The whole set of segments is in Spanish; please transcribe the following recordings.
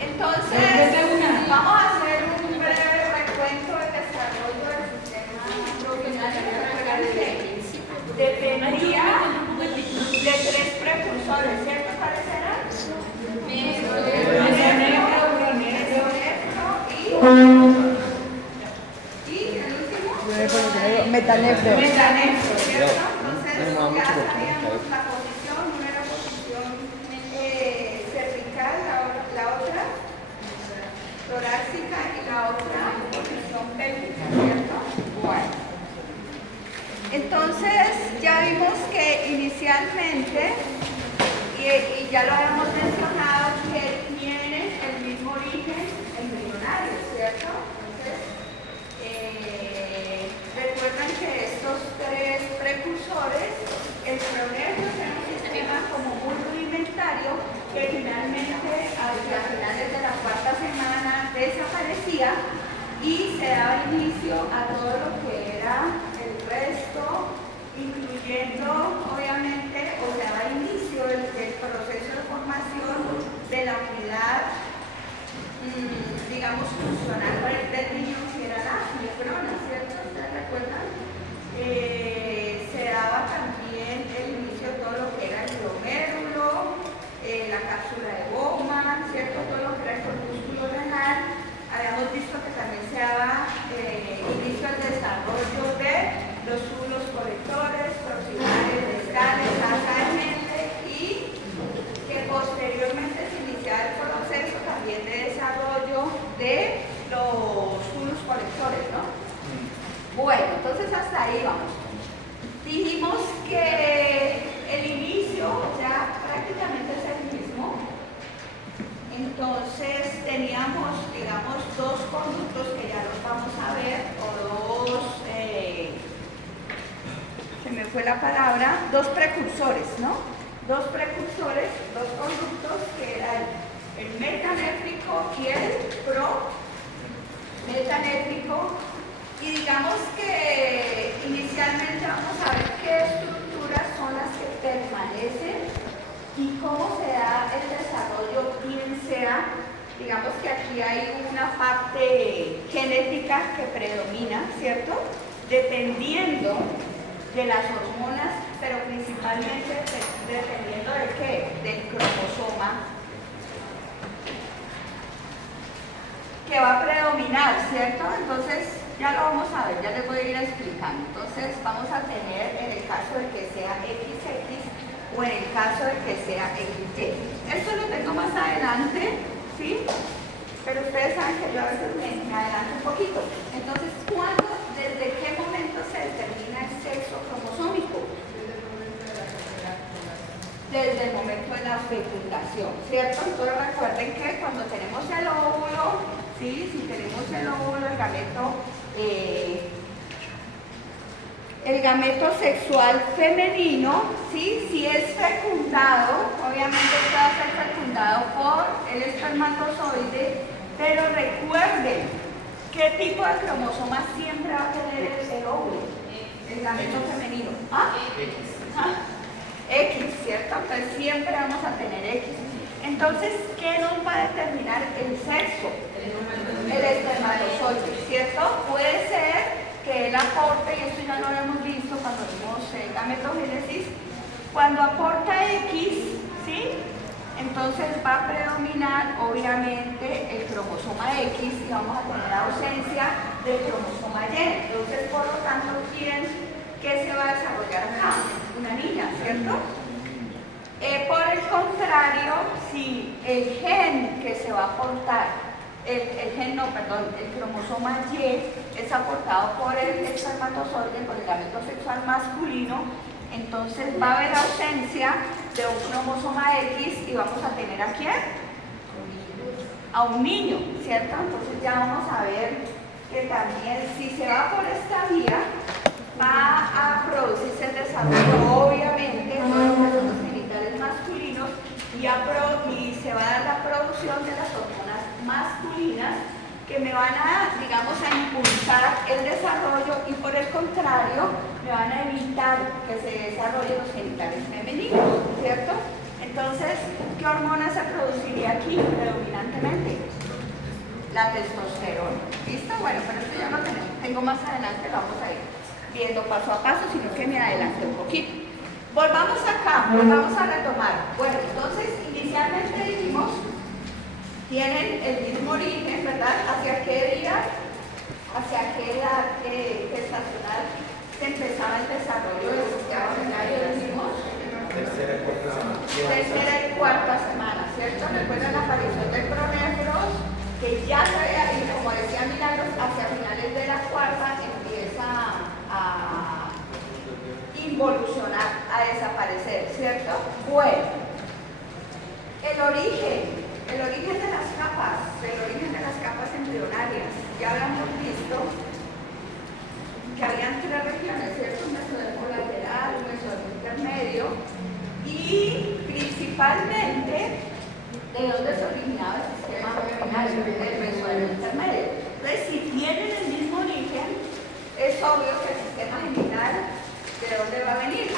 Entonces, vamos a hacer un breve recuento del desarrollo del sistema probiotico. Dependía de tres precursores, ¿cierto? ¿Cuáles eran? Y el último, metanefro, ¿cierto? Entonces, ya sabíamos la posición, una era posición cervical, la otra torácica y la otra posición pélvica, ¿cierto? Bueno. Entonces, ya vimos que inicialmente, y ya lo habíamos mencionado, que tienen el mismo origen embrionario, ¿cierto? Entonces, recuerdan que estos tres precursores, el pronervio era un sistema como muy rudimentario que finalmente hacia finales de la cuarta semana desaparecía y se daba inicio a todo lo que era el resto, incluyendo obviamente, o se daba inicio el proceso de formación de la unidad, digamos, funcional del niño, que era la fiebrona, ¿cierto? ¿Ustedes recuerdan? Se daba también el inicio de todo lo que era el glomérulo, la cápsula de Bowman, ¿cierto? Todo lo que era el corpúsculo renal. Habíamos visto que también se daba inicio al desarrollo de los túbulos colectores, proximales, discales, ascendente, y que posteriormente se iniciaba el proceso también de desarrollo de los túbulos colectores, ¿no? Bueno, entonces hasta ahí vamos. Dijimos que el inicio ya prácticamente es el mismo. Entonces teníamos, digamos, dos conductos que ya los vamos a ver, o dos, se me fue la palabra, dos precursores, ¿no? Dos precursores, dos conductos que eran el metanéfrico y el pro-metanéfrico. Y digamos que inicialmente vamos a ver qué estructuras son las que permanecen y cómo se da el desarrollo, bien sea, digamos que aquí hay una parte genética que predomina, ¿cierto? Dependiendo de las hormonas, pero principalmente dependiendo de qué, del cromosoma que va a predominar, ¿cierto? Entonces, ya lo vamos a ver, ya les voy a ir explicando. Entonces, vamos a tener en el caso de que sea XX o en el caso de que sea XY. Esto lo tengo más adelante, ¿sí? Pero ustedes saben que yo a veces me adelanto un poquito. Entonces, desde qué momento se determina el sexo cromosómico? Desde el momento de la fecundación, ¿cierto? Entonces recuerden que cuando tenemos el óvulo, ¿sí? Si tenemos el óvulo, el gameto sexual femenino, ¿sí? Si es fecundado, obviamente está a ser fecundado por el espermatozoide, pero recuerden qué tipo de cromosoma siempre va a tener el óvulo, el gameto femenino. X, ¿cierto? Entonces siempre vamos a tener X. Entonces, ¿qué nos va a determinar el sexo? El espermatozoide, ¿cierto? Puede ser que él aporte, y esto ya lo habíamos visto cuando vimos gametogénesis, cuando aporta X, ¿sí? Entonces va a predominar obviamente el cromosoma X y vamos a tener ausencia del cromosoma Y. Entonces, por lo tanto, ¿qué se va a desarrollar acá? Una niña, ¿cierto? Por el contrario, si el gen que se va a aportar, el cromosoma Y es aportado por el espermatozoide, por el gameto sexual masculino, entonces va a haber ausencia de un cromosoma X y vamos a tener ¿a quién? A un niño, ¿cierto? Entonces ya vamos a ver que también si se va por esta vía, va a producirse el desarrollo, obviamente, de los genitales masculinos y se va a dar la producción de las hormonas masculinas que me van a, digamos, a impulsar el desarrollo y por el contrario, me van a evitar que se desarrollen los genitales femeninos, ¿cierto? Entonces, ¿qué hormona se produciría aquí predominantemente? La testosterona. ¿Listo? Bueno, pero esto ya lo tengo más adelante, lo vamos a ir viendo paso a paso, sino que me adelante un poquito. Volvamos acá, volvamos a retomar. Bueno, entonces, inicialmente dijimos, tienen el mismo origen, ¿verdad? ¿Hacia qué día? ¿Hacia qué edad gestacional se empezaba el desarrollo del sistema urinario? Decimos tercera y cuarta semana, ¿cierto? Recuerdan la aparición del pronéfros, que ya se había, y como decía Milagros, hacia finales de la cuarta empieza a involucionar, a desaparecer, ¿cierto? Bueno, el origen de las capas embrionarias, ya habíamos visto que habían tres regiones, ¿cierto? Un mesodermo lateral, un mesodermo intermedio, y principalmente de dónde se originaba el sistema urinario, del mesodermo intermedio. Entonces, si tienen el mismo origen, es obvio que el sistema genital, ¿de dónde va a venir?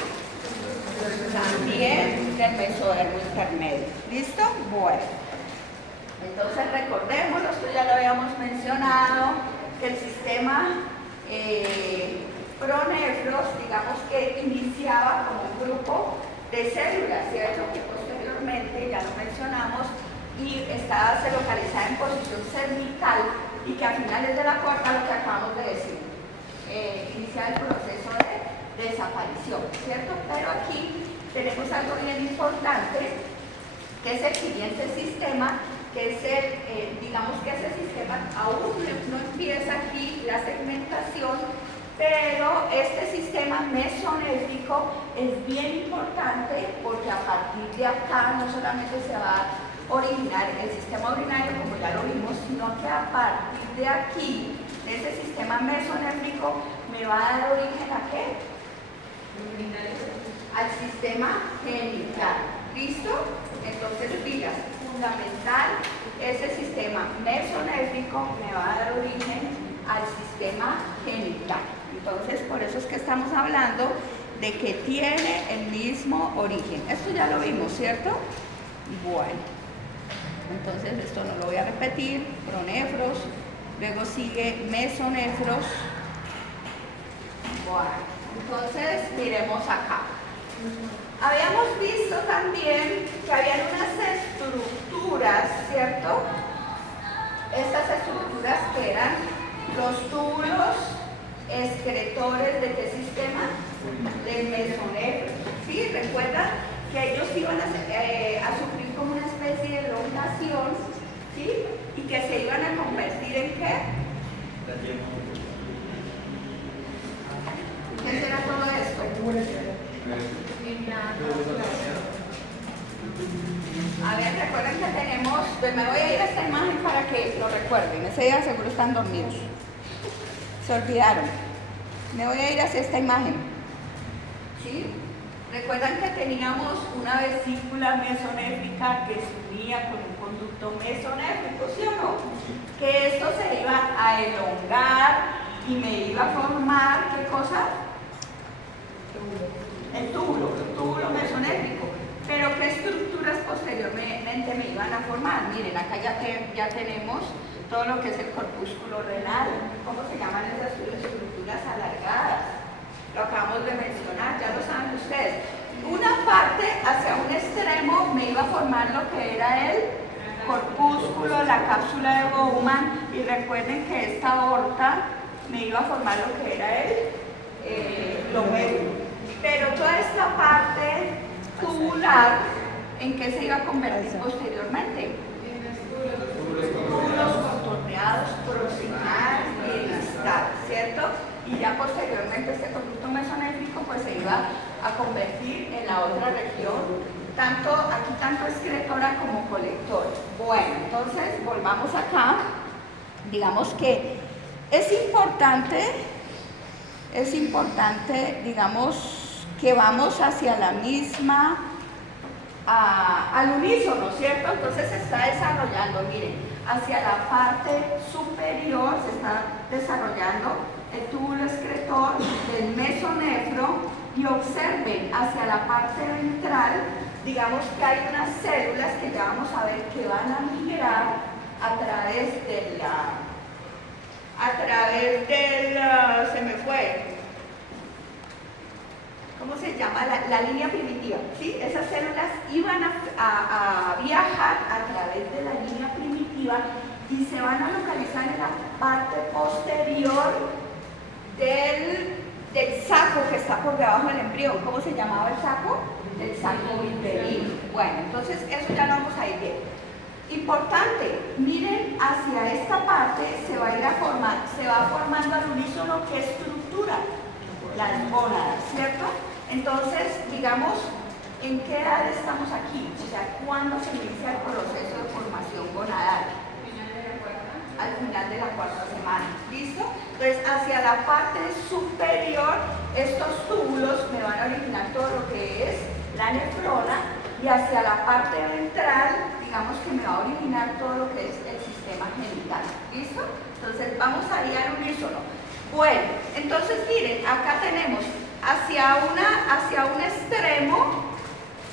También del mesodermo intermedio. ¿Listo? Bueno. Entonces recordemos, esto ya lo habíamos mencionado, que el sistema pronéfros, digamos que iniciaba como un grupo de células, ¿cierto? Que posteriormente, ya lo mencionamos, y se localizaba en posición cervical y que a finales de la cuarta, lo que acabamos de decir, iniciaba el proceso de desaparición, ¿cierto? Pero aquí tenemos algo bien importante, que es el siguiente sistema, que es digamos que ese sistema aún no empieza aquí la segmentación, pero este sistema mesonéfrico es bien importante porque a partir de acá no solamente se va a originar el sistema urinario, como ya lo vimos, sino que a partir de aquí, de ese sistema mesonéfrico, me va a dar origen ¿a qué? Al sistema genital. ¿Listo? Entonces, pilas, fundamental, ese sistema mesonéfrico me va a dar origen al sistema genital. Entonces, por eso es que estamos hablando de que tiene el mismo origen. Esto ya lo vimos, ¿cierto? Bueno, entonces esto no lo voy a repetir. Pronéfros, luego sigue mesonéfros. Bueno, entonces miremos acá. Habíamos visto también que habían unas estructuras, ¿cierto? Estas estructuras que eran los túbulos excretores de qué sistema? Del mesonéfro. ¿Sí? ¿Recuerdan que ellos iban a sufrir como una especie de elongación? ¿Sí? Y que se iban a convertir en ¿qué? ¿Qué será todo esto? A ver, recuerden que tenemos, pues me voy a ir a esta imagen para que lo recuerden. Ese día seguro están dormidos. Se olvidaron. Me voy a ir hacia esta imagen. ¿Sí? Recuerdan que teníamos una vesícula mesonéfrica que se unía con un conducto mesonéfrico, ¿sí o no? Que esto se iba a elongar y me iba a formar, ¿qué cosa? El túbulo mesonéfrico. Pero ¿qué estructuras posteriormente me iban a formar? Miren, acá ya tenemos todo lo que es el corpúsculo renal. ¿Cómo se llaman esas estructuras alargadas? Lo acabamos de mencionar, ya lo saben ustedes. Una parte hacia un extremo me iba a formar lo que era el corpúsculo, la cápsula de Bowman, y recuerden que esta aorta me iba a formar lo que era el glomérulo. Pero toda esta parte tubular, ¿en qué se iba a convertir posteriormente? Túbulos contorneados, proximal y distal, ¿cierto? Y ya posteriormente este conducto mesonéfrico pues se iba a convertir en la otra región, aquí tanto excretora como colectora. Bueno, entonces volvamos acá. Digamos que es importante, digamos, que vamos hacia la misma, al unísono, ¿cierto? Entonces se está desarrollando, miren, hacia la parte superior se está desarrollando el túbulo excretor del mesonéfro, y observen hacia la parte ventral digamos que hay unas células que ya vamos a ver que van a migrar a través de se me fue, ¿cómo se llama? La línea primitiva, ¿sí? Esas células iban a viajar a través de la línea primitiva y se van a localizar en la parte posterior del saco que está por debajo del embrión. ¿Cómo se llamaba el saco? El saco uterino. Bueno, entonces eso ya lo vamos a ir viendo. Importante, miren hacia esta parte se va formando al unísono qué estructura, las gónadas, ¿cierto? Entonces, digamos, ¿en qué edad estamos aquí? O sea, ¿cuándo se inicia el proceso de formación gonadal? Al final de la cuarta semana, ¿listo? Entonces, hacia la parte superior, estos túbulos me van a originar todo lo que es la nefrona, y hacia la parte ventral, digamos que me va a originar todo lo que es el sistema genital, ¿listo? Entonces, vamos ahí al unísono. Bueno, entonces miren, acá tenemos hacia un extremo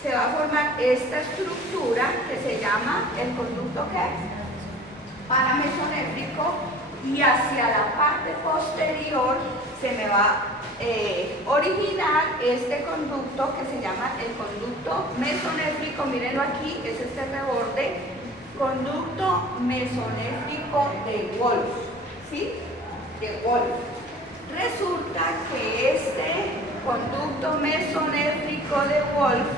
se va a formar esta estructura que se llama el conducto paramesonéfrico, y hacia la parte posterior se me va a originar este conducto que se llama el conducto mesonéfrico. Mírenlo aquí, es este reborde, conducto mesonéfrico de Wolff, ¿sí? De Wolff. Resulta que este conducto mesonéfrico de Wolff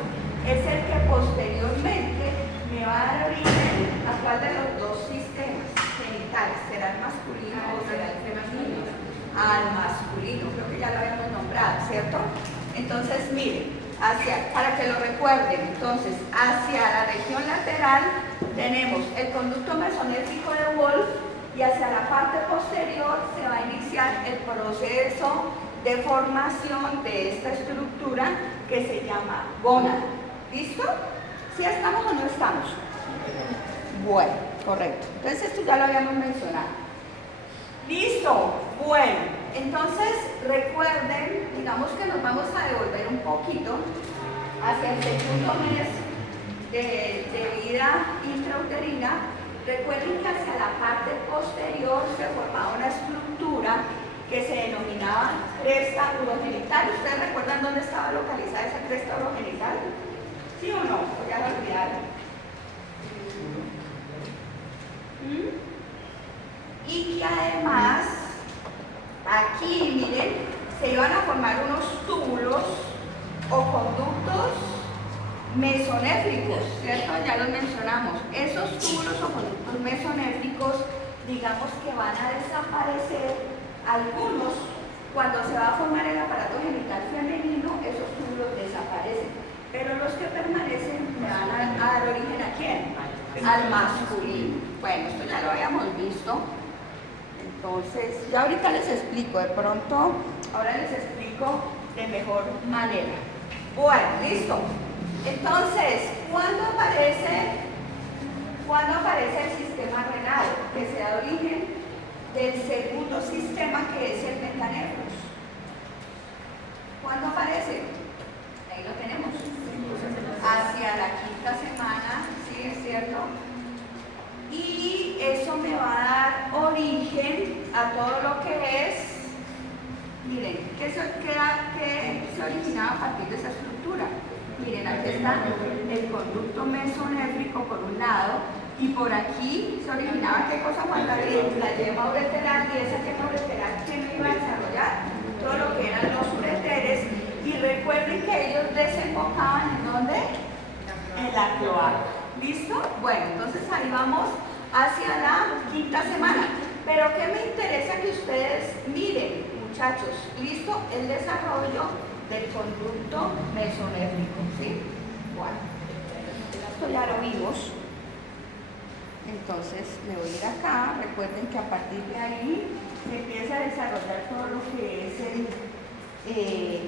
es el que posteriormente me va a dar origen a cuál de los dos sistemas genitales, será el masculino o será el femenino. Al masculino, creo que ya lo habíamos nombrado, ¿cierto? Entonces, miren, para que lo recuerden, entonces, hacia la región lateral tenemos el conducto mesonéfrico de Wolff, y hacia la parte posterior se va a iniciar el proceso de formación de esta estructura que se llama gónada. ¿Listo? ¿Sí estamos o no estamos? Bueno, correcto. Entonces esto ya lo habíamos mencionado. ¿Listo? Bueno, entonces recuerden, digamos que nos vamos a devolver un poquito hacia el segundo mes de vida intrauterina. Recuerden que hacia la parte posterior se formaba una estructura que se denominaba cresta urogenital. ¿Ustedes recuerdan dónde estaba localizada esa cresta urogenital? ¿Sí o no? ¿O ya lo olvidaron? Y que además, aquí, miren, se iban a formar unos túbulos o conductos mesonéfricos, ¿cierto? Ya los mencionamos. Esos túbulos o conductos mesonéfricos, digamos que van a desaparecer algunos. Cuando se va a formar el aparato genital femenino, esos túbulos desaparecen. Pero los que permanecen me van a dar origen ¿a quién? Al masculino. Bueno, esto ya lo habíamos visto. Entonces, ya ahorita les explico, de pronto, ahora les explico de mejor manera. Bueno, listo. Entonces, ¿cuándo aparece el sistema renal? Que se da origen del segundo sistema, que es el metanefros. ¿Cuándo aparece? Ahí lo tenemos. Hacia la quinta semana, sí, es cierto. Y eso me va a dar origen a todo lo que es, miren, ¿qué se originaba a partir de esa estructura? Miren, aquí está el conducto mesonéfrico por un lado, y por aquí se originaba ¿qué cosa, Juan David? La yema ureteral, y esa yema ureteral que no iba a desarrollar todo lo que eran los ureteres, y recuerden que ellos desembocaban ¿en dónde? En la cloaca. ¿Listo? Bueno, entonces ahí vamos hacia la quinta semana. Pero ¿qué me interesa que ustedes miren, muchachos? ¿Listo? El desarrollo del conducto mesonéfrico, ¿sí? Bueno, esto ya lo vimos. Entonces me voy a ir acá. Recuerden que a partir de ahí se empieza a desarrollar todo lo que es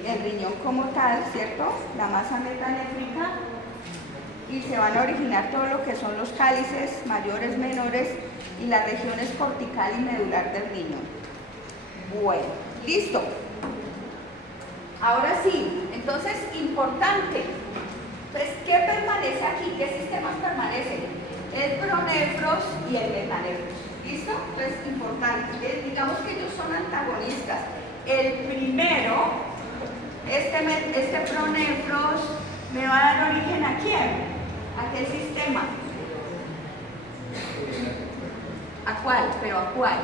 el riñón como tal, ¿cierto? La masa metanéfrica, y se van a originar todo lo que son los cálices mayores, menores y las regiones cortical y medular del riñón. Bueno, listo. Ahora sí, entonces, importante, Entonces, ¿qué permanece aquí? ¿Qué sistemas permanecen? El pronefros y el metanefros. ¿Listo? Entonces, importante. Digamos que ellos son antagonistas. El primero, este pronefros, ¿me va a dar origen a quién? ¿A qué sistema? ¿A cuál? ¿Pero a cuál?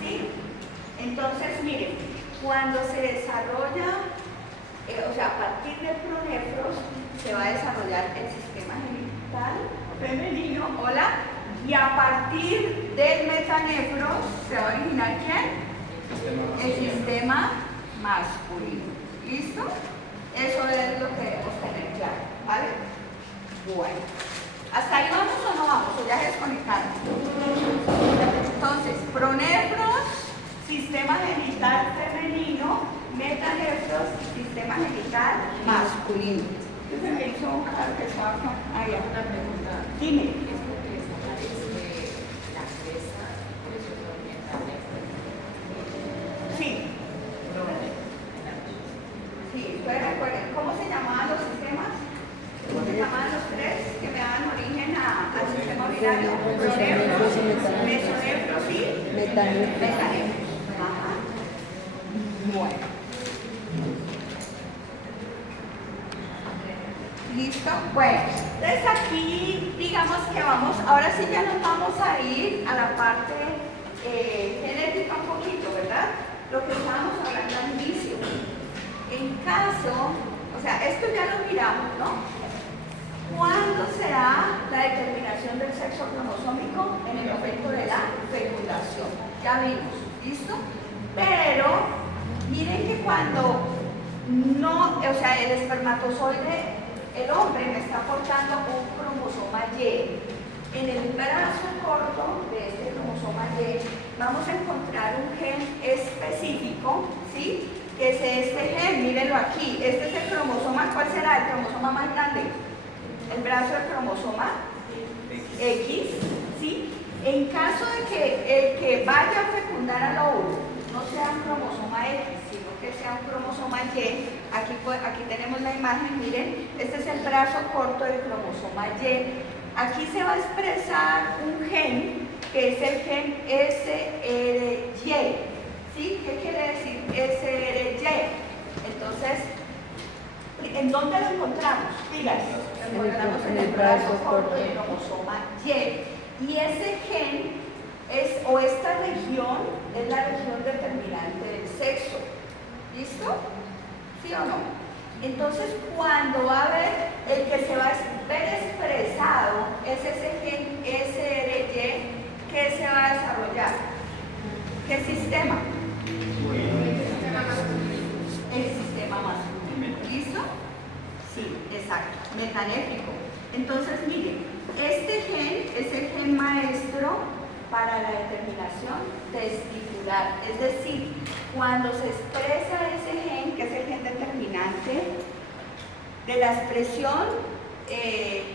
¿Sí? Entonces, miren, cuando se desarrolla, o sea, a partir del pronefros, se va a desarrollar el sistema genital femenino, ¿hola? Y a partir del metanefros, ¿se va a originar quién? El sistema masculino. ¿Listo? Eso es lo que debemos tener claro, ¿vale? Bueno. ¿Hasta ahí vamos o no vamos? O ya se desconectaron. Entonces, pronefros, sistema genital femenino, metanefros, sistema genital masculino. Se me hizo claro que estaba acá. Ah, ya. Una pregunta. Dime. Sí. Sí, ustedes recuerden, ¿cómo se llamaban los sistemas? ¿Cómo se llamaban los tres que me daban origen al sistema binario? Pronefros, mesonefros y metanefros. Ajá. Bueno. ¿Listo? Bueno, entonces aquí digamos que vamos, ahora sí ya nos vamos a ir a la parte genética un poquito, ¿verdad? Lo que estábamos hablando al inicio. En caso, o sea, esto ya lo miramos, ¿no? ¿Cuándo se da la determinación del sexo cromosómico? En el momento de la fecundación. Ya vimos, ¿listo? Pero miren que cuando no, o sea, el espermatozoide, el hombre me está aportando un cromosoma Y. En el brazo corto de este cromosoma Y vamos a encontrar un gen específico, ¿sí? Que es este gen, mírenlo aquí. Este es el cromosoma, ¿cuál será? El cromosoma más grande. El brazo del cromosoma X, ¿sí? En caso de que el que vaya a fecundar al óvulo no sea un cromosoma X, sino que sea un cromosoma Y, aquí tenemos la imagen, miren, este es el brazo corto del cromosoma Y. Aquí se va a expresar un gen, que es el gen SRY. ¿Sí? ¿Qué quiere decir SRY? Entonces, ¿en dónde lo encontramos? Fíjate, lo encontramos en el brazo corto del cromosoma Y. Y ese gen es, o esta región, es la región determinante del sexo. ¿Listo? ¿Sí o no? Entonces, cuando va a haber, el que se va a ver expresado es ese gen SRY, que se va a desarrollar. ¿Qué sistema? El sistema masculino. ¿Listo? Sí, exacto. Metanéfico. Entonces, miren, este gen es el gen maestro para la determinación testicular. Es decir, cuando se expresa ese gen, que es el gen determinante de la expresión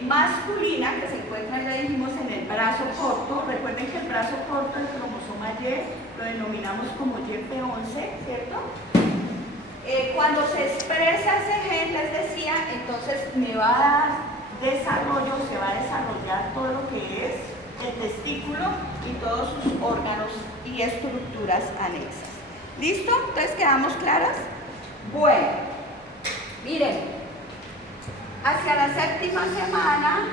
masculina, que se encuentra, ya dijimos, en el brazo corto. Recuerden que el brazo corto del cromosoma Y lo denominamos como YP11, ¿cierto? Cuando se expresa ese gen, les decía, entonces me va a dar desarrollo, se va a desarrollar todo lo que es el testículo y todos sus órganos y estructuras anexas. ¿Listo? Entonces, ¿quedamos claras? Bueno, miren, hacia la séptima semana,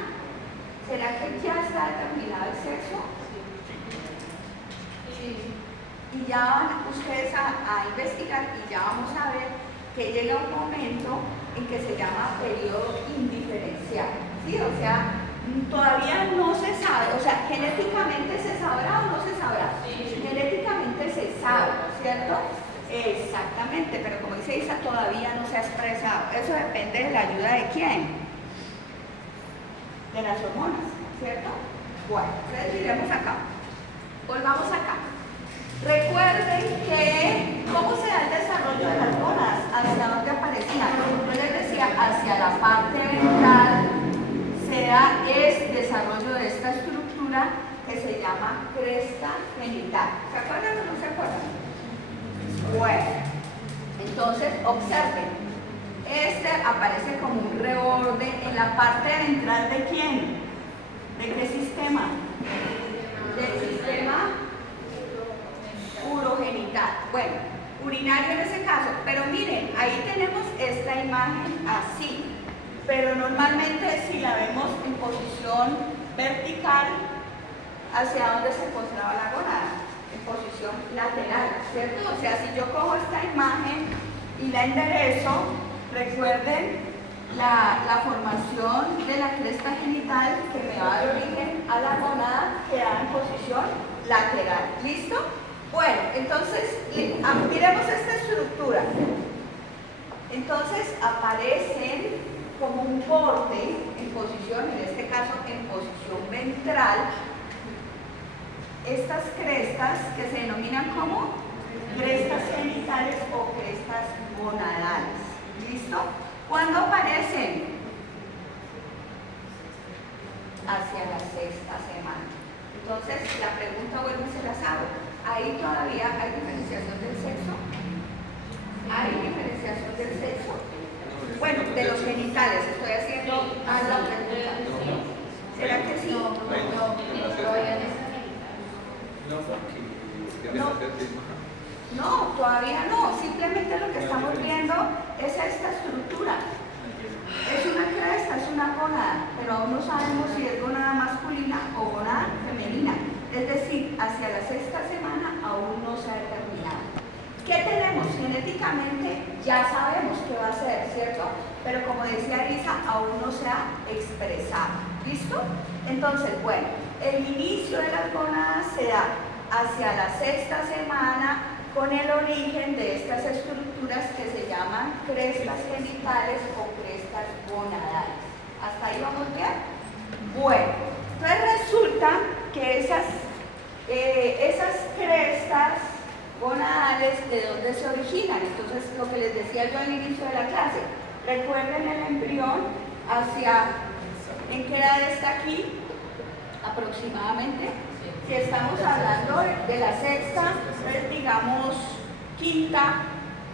¿será que ya está determinado el sexo? Sí. Y ya van ustedes a investigar y ya vamos a ver que llega un momento en que se llama periodo indiferencial. ¿Sí? O sea, todavía no se sabe, o sea, genéticamente se sabrá o no se sabrá. Sí. Genéticamente se sabe, ¿cierto? Exactamente, pero como dice Isa, todavía no se ha expresado. Eso depende de la ayuda de quién, de las hormonas, ¿cierto? Bueno, entonces miremos acá, volvamos acá. Recuerden que, ¿cómo se da el desarrollo de las hormonas? ¿Hacia dónde aparecían? Yo les decía, hacia la parte ventral se da el desarrollo de esta estructura que se llama cresta genital. ¿Se acuerdan o no se acuerdan? Bueno, entonces observen, Este aparece como un reborde en la parte ventral ¿de quién? ¿De qué sistema? Del sistema urogenital. Bueno, urinario en ese caso, pero miren, ahí tenemos esta imagen así, pero normalmente si la vemos en posición vertical, ¿hacia dónde se postraba la gónada? En posición lateral, ¿cierto? O sea, si yo cojo esta imagen y la enderezo, recuerden la formación de la cresta genital que me va a dar origen a la gónada queda en posición lateral. ¿Listo? Bueno, entonces, miremos esta estructura. Entonces, aparecen como un borde en posición, en este caso en posición ventral, estas crestas que se denominan como crestas genitales o crestas gonadales. ¿Listo? ¿Cuándo aparecen? Hacia la sexta semana. Entonces, la pregunta vuelve y se las hago. ¿Ahí todavía hay diferenciación del sexo? ¿Hay diferenciación del sexo? Bueno, de los genitales, estoy haciendo a la pregunta. ¿Será que sí? No, todavía no. Simplemente lo que estamos viendo es esta estructura. Es una cresta, es una gónada, pero aún no sabemos si es gónada masculina o gónada femenina. Es decir, hacia la sexta semana aún no se ha determinado. ¿Qué tenemos? Genéticamente ya sabemos qué va a ser, ¿cierto? Pero como decía Lisa, aún no se ha expresado. ¿Listo? Entonces, bueno, el inicio de las gónadas se da hacia la sexta semana con el origen de estas estructuras que se llaman crestas genitales o crestas gonadales. ¿Hasta ahí vamos bien? Bueno, entonces resulta que esas crestas gonadales, ¿de dónde se originan? Entonces, lo que les decía yo al inicio de la clase, recuerden el embrión ¿en qué edad está aquí? Aproximadamente. Si estamos hablando de la sexta, pues digamos quinta,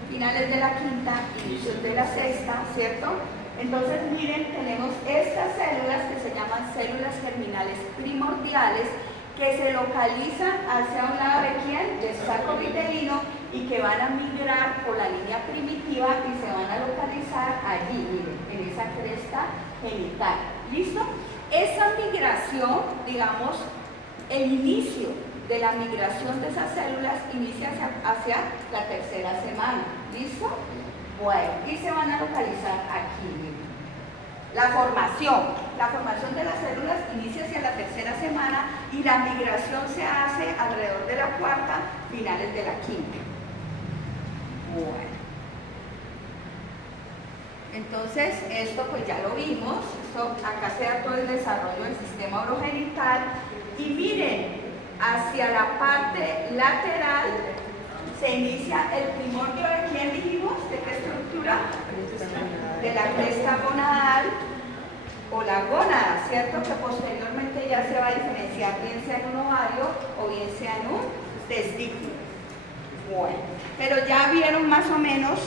finales de la quinta, inicios de la sexta, ¿cierto? Entonces miren, tenemos estas células que se llaman células germinales primordiales que se localizan hacia un lado de quién? Del saco vitelino y que van a migrar por la línea primitiva y se van a localizar allí, miren, en esa cresta genital. ¿Listo? Esa migración, digamos, el inicio de la migración de esas células inicia hacia la tercera semana. ¿Listo? Bueno, y se van a localizar aquí. Miren. La formación de las células inicia hacia la tercera semana y la migración se hace alrededor de la cuarta, finales de la quinta. Bueno. Entonces, esto pues ya lo vimos. Acá se da todo el desarrollo del sistema urogenital. Y miren, hacia la parte lateral se inicia el primordio de quién dijimos, de qué estructura, de la cresta gonadal o la gónada, ¿cierto? Que posteriormente ya se va a diferenciar bien sea en un ovario o bien sea en un testículo. Bueno, pero ya vieron más o menos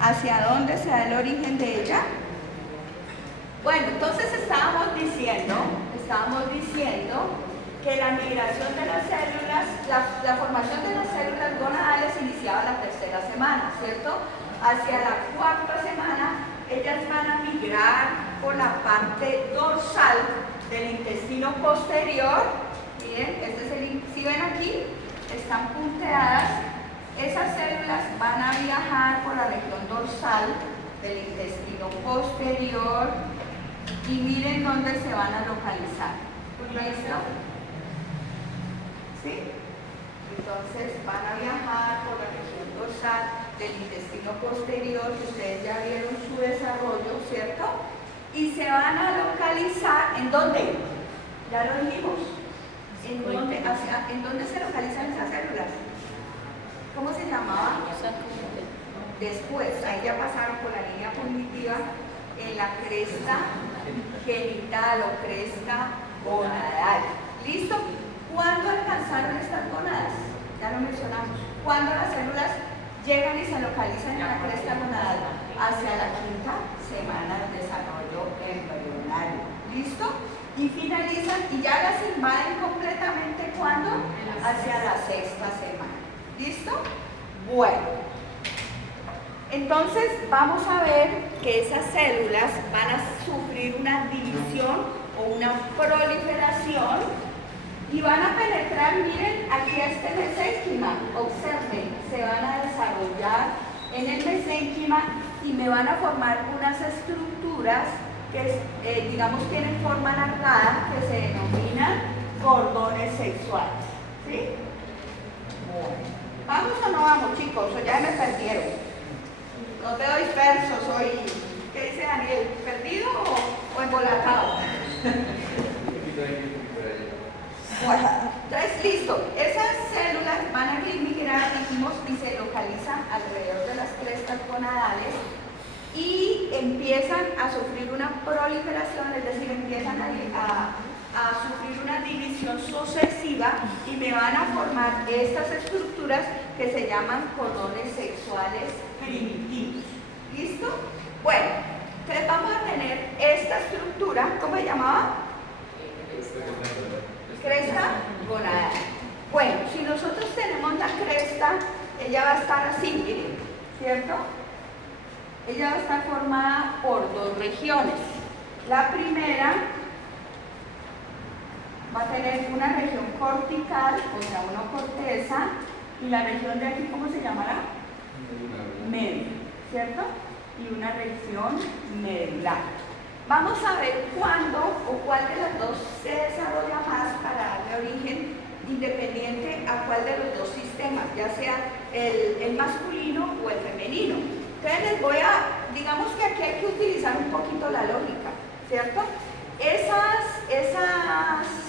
hacia dónde se da el origen de ella. Bueno, entonces estábamos diciendo que la migración de las células, la formación de las células gonadales iniciaba la tercera semana, ¿cierto? Hacia la cuarta semana, ellas van a migrar por la parte dorsal del intestino posterior. Miren, si ven aquí, están punteadas. Esas células van a viajar por la región dorsal del intestino posterior y miren dónde se van a localizar. ¿Listo? ¿Sí? Entonces van a viajar por la región dorsal del intestino posterior, que ustedes ya vieron su desarrollo, ¿cierto? Y se van a localizar, ¿en dónde? Ya lo dijimos. ¿En dónde se localizan esas células? ¿Cómo se llamaba? Después, ahí ya pasaron por la línea primitiva en la cresta genital o cresta gonadal. ¿Listo? ¿Cuándo alcanzaron estas gónadas? Ya lo mencionamos. ¿Cuándo las células llegan y se localizan en la cresta gonadal? hacia la quinta semana del desarrollo embrionario. ¿Listo? Y finalizan y ya las invaden completamente ¿cuándo? Hacia la sexta semana. ¿Listo? Bueno. Entonces vamos a ver que esas células van a sufrir una división o una proliferación y van a penetrar, miren, aquí este mesénquima, observen, se van a desarrollar en el mesénquima y me van a formar unas estructuras que digamos tienen forma alargada que se denominan cordones sexuales. ¿Sí? Bueno. ¿Vamos o no vamos, chicos? O ya me perdieron. Los veo dispersos hoy. ¿Qué dice Daniel? ¿Perdido o embolatado? Bueno, entonces listo. Esas células van a migrar, dijimos, y se localizan alrededor de las crestas gonadales y empiezan a sufrir una proliferación, es decir, empiezan a sufrir una división sucesiva y me van a formar estas estructuras que se llaman cordones sexuales primitivos. ¿Listo? Bueno, entonces vamos a tener esta estructura, ¿cómo se llamaba? Cresta gonadal. Bueno, si nosotros tenemos la cresta, ella va a estar así, miren, ¿cierto? Ella va a estar formada por dos regiones. La primera va a tener una región cortical, o sea, una corteza, y la región de aquí, ¿cómo se llamará? Media, ¿cierto? Y una región medular. Vamos a ver cuándo o cuál de las dos se desarrolla más para darle origen independiente a cuál de los dos sistemas, ya sea el masculino o el femenino. Entonces les voy a, digamos que aquí hay que utilizar un poquito la lógica, ¿cierto? Esas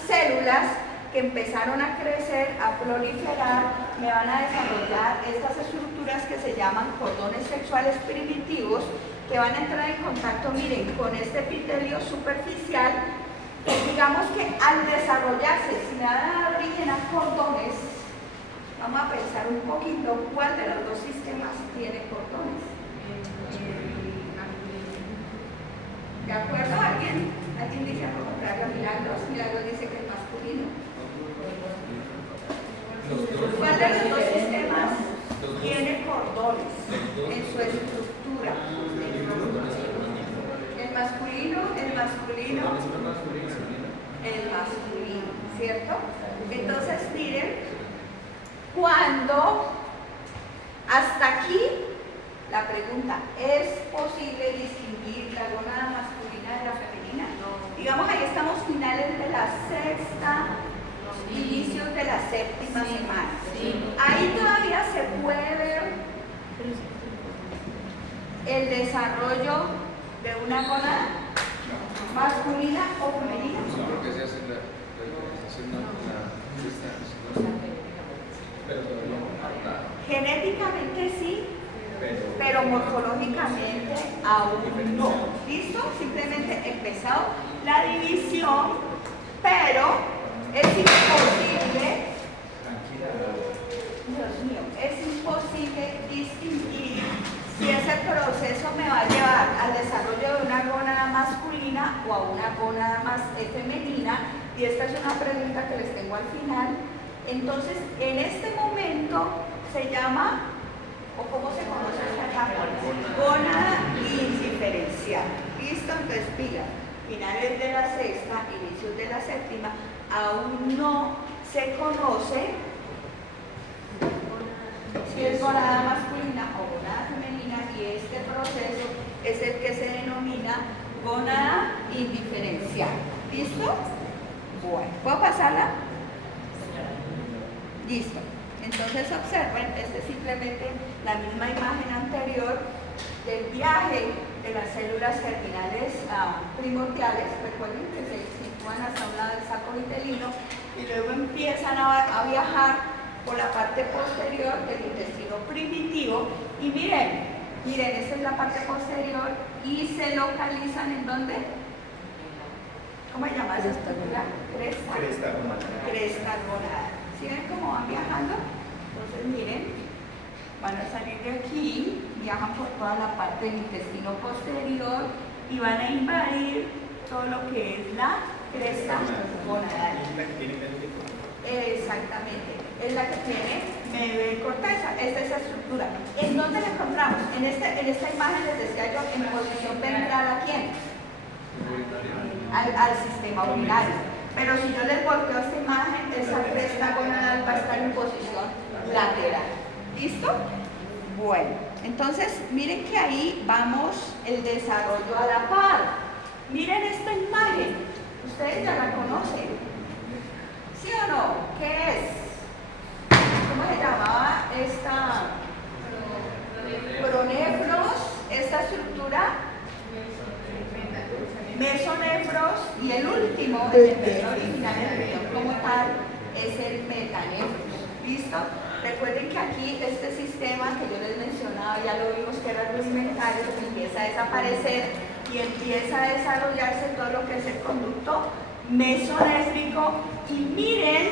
células que empezaron a crecer, a proliferar, me van a desarrollar estas estructuras que se llaman cordones sexuales primitivos, que van a entrar en contacto, miren, con este epitelio superficial, que digamos que al desarrollarse, si me van a dar origen a cordones, vamos a pensar un poquito cuál de los dos sistemas tiene cordones. ¿De acuerdo? ¿Alguien dice algo contrario a Milagros? Milagros dice que es masculino. ¿Cuál de los dos sistemas tiene cordones en su estructura? El masculino, ¿cierto? Entonces miren, cuando hasta aquí, la pregunta, ¿es posible distinguir la gónada masculina de la femenina? No. Digamos, ahí estamos finales de la sexta, inicios de la séptima semana. Sí. Ahí todavía se puede ver el desarrollo de una gónada masculina o femenina. No, porque se hace la genéticamente sí, pero morfológicamente aún no. ¿Listo? Simplemente empezado la división, pero es imposible, Dios mío, es imposible distinguir si ese proceso me va a llevar al desarrollo de una gónada masculina o a una gónada más femenina, y esta es una pregunta que les tengo al final. Entonces, en este momento se llama, o cómo se conoce esta etapa, gónada indiferencial. ¿Listo? Entonces, pila, finales de la sexta, inicios de la séptima, aún no se conoce si es gónada masculina o gónada femenina, y este proceso es el que se denomina gónada indiferencial. ¿Listo? Bueno, ¿puedo pasarla? Listo. Entonces observen, este es simplemente la misma imagen anterior del viaje de las células germinales primordiales. Recuerden que se sitúan hasta un lado del saco vitelino y luego empiezan a viajar por la parte posterior del intestino primitivo, y miren, esta es la parte posterior y se localizan ¿en dónde? ¿Cómo se llama esa estructura? Cresta gonadal. ¿Sí ven cómo van viajando? Entonces miren, van a salir de aquí, viajan por toda la parte del intestino posterior y van a invadir todo lo que es la cresta gonadal. Exactamente, es la que tiene medio y corteza, esta es la estructura. ¿En dónde la encontramos? En esta imagen les decía yo, en posición ventral, ¿a quién? Al sistema urinario. Pero si yo les volteo esta imagen, esa cresta gonadal va a estar en posición lateral. ¿Listo? Bueno, entonces miren que ahí vamos el desarrollo a la par. Miren esta imagen, ustedes ya la conocen. ¿Sí o no? ¿Qué es? ¿Cómo se llamaba esta? Pronefros, esta estructura. Mesonefros y el último, el original del riñón como tal, es el metanefros. ¿Listo? Recuerden que aquí este sistema que yo les mencionaba, ya lo vimos que era rudimentario, empieza a desaparecer y empieza a desarrollarse todo lo que es el conducto mesonéfrico. Y miren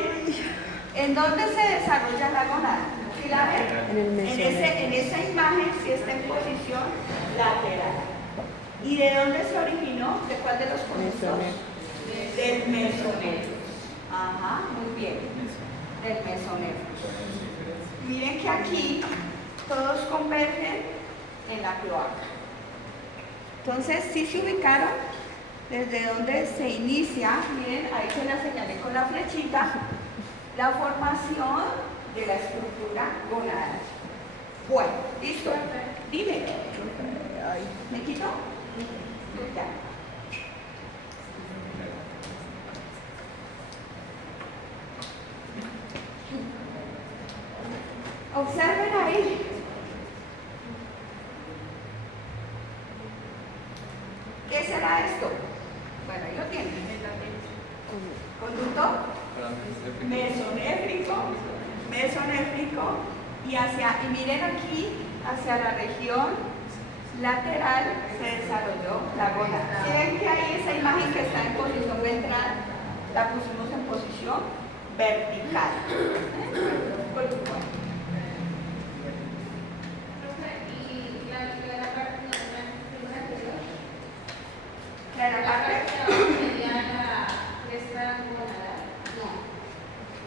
en dónde se desarrolla la gonada. ¿Sí la ven? En esa imagen sí está en posición lateral. ¿Y de dónde se originó? ¿De cuál de los conductos? Del mesonefros. Ajá, muy bien. Del mesonefros. Miren que aquí todos convergen en la cloaca. Entonces, ¿sí se ubicaron? Desde donde se inicia, miren, ahí se la señalé con la flechita, la formación de la estructura gonadal. Bueno, listo. Dime. ¿Me quito? Ya. Observen ahí. ¿Qué será esto? Bueno, ahí lo tienen. Conducto mesonéfrico y miren aquí hacia la región lateral se desarrolló la gonada. ¿Sí ven que ahí esa imagen que está en posición ventral la pusimos en posición vertical? ¿La parte?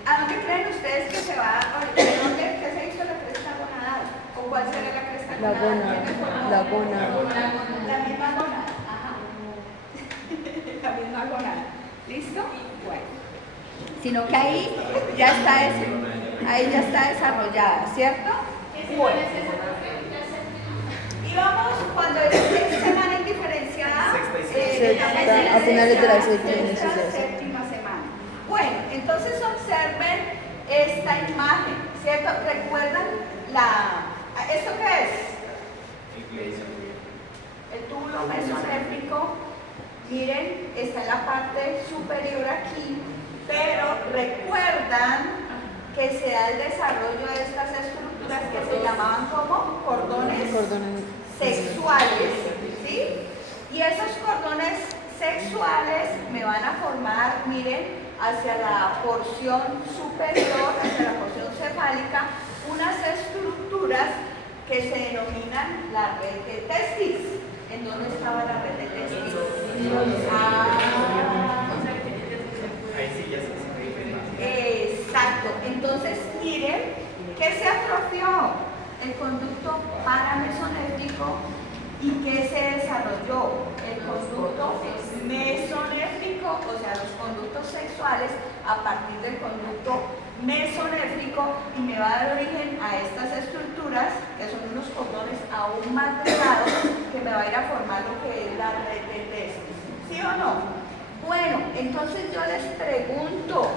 ¿A dónde creen ustedes que se va? ¿De dónde que se hizo la cresta gonadal? ¿O cuál será la cresta gonadal? La gónada. La misma gónada. Ajá. La misma gónada. ¿Listo? Bueno. Sino que ahí ya está desarrollada, ¿cierto? Bueno. Y vamos cuando es semana indiferenciada, a finales de la séptima semana. Bueno, entonces observen esta imagen, ¿cierto? ¿Recuerdan esto qué es? El túbulo mesonéfrico. Miren, está en la parte superior aquí, pero recuerdan que se da el desarrollo de estas estructuras que se llamaban como cordones sexuales, ¿sí? Y esos cordones sexuales me van a formar, miren, hacia la porción superior, hacia la porción cefálica, unas estructuras que se denominan la red de testis. ¿En dónde estaba la red de testis? Exacto. Entonces, miren, ¿qué se atrofió? El conducto paramesonéfrico. ¿Y qué se desarrolló? El conducto mesonéfrico, o sea, los conductos sexuales a partir del conducto mesonéfrico, y me va a dar origen a estas estructuras, que son unos cordones aún más delgados, que me va a ir a formar lo que es la red de testis. ¿Sí o no? Bueno, entonces yo les pregunto,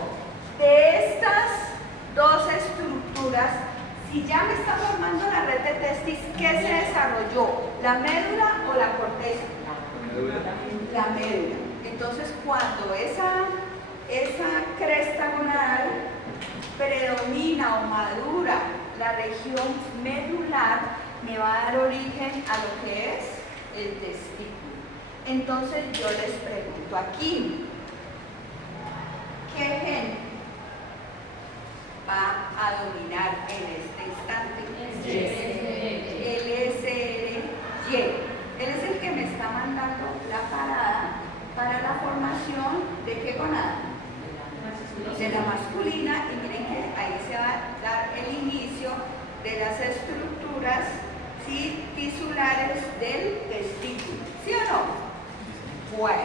de estas dos estructuras, si ya me está formando la red de testis, ¿qué se desarrolló? ¿La médula o la corteza? La médula. Entonces, cuando esa cresta gonadal predomina o madura la región medular, me va a dar origen a lo que es el testículo. Entonces, yo les pregunto aquí, ¿qué gen va a dominar en este instante? de la masculina, y miren que ahí se va a dar el inicio de las estructuras, ¿sí?, tisulares del testículo, ¿sí o no? Bueno,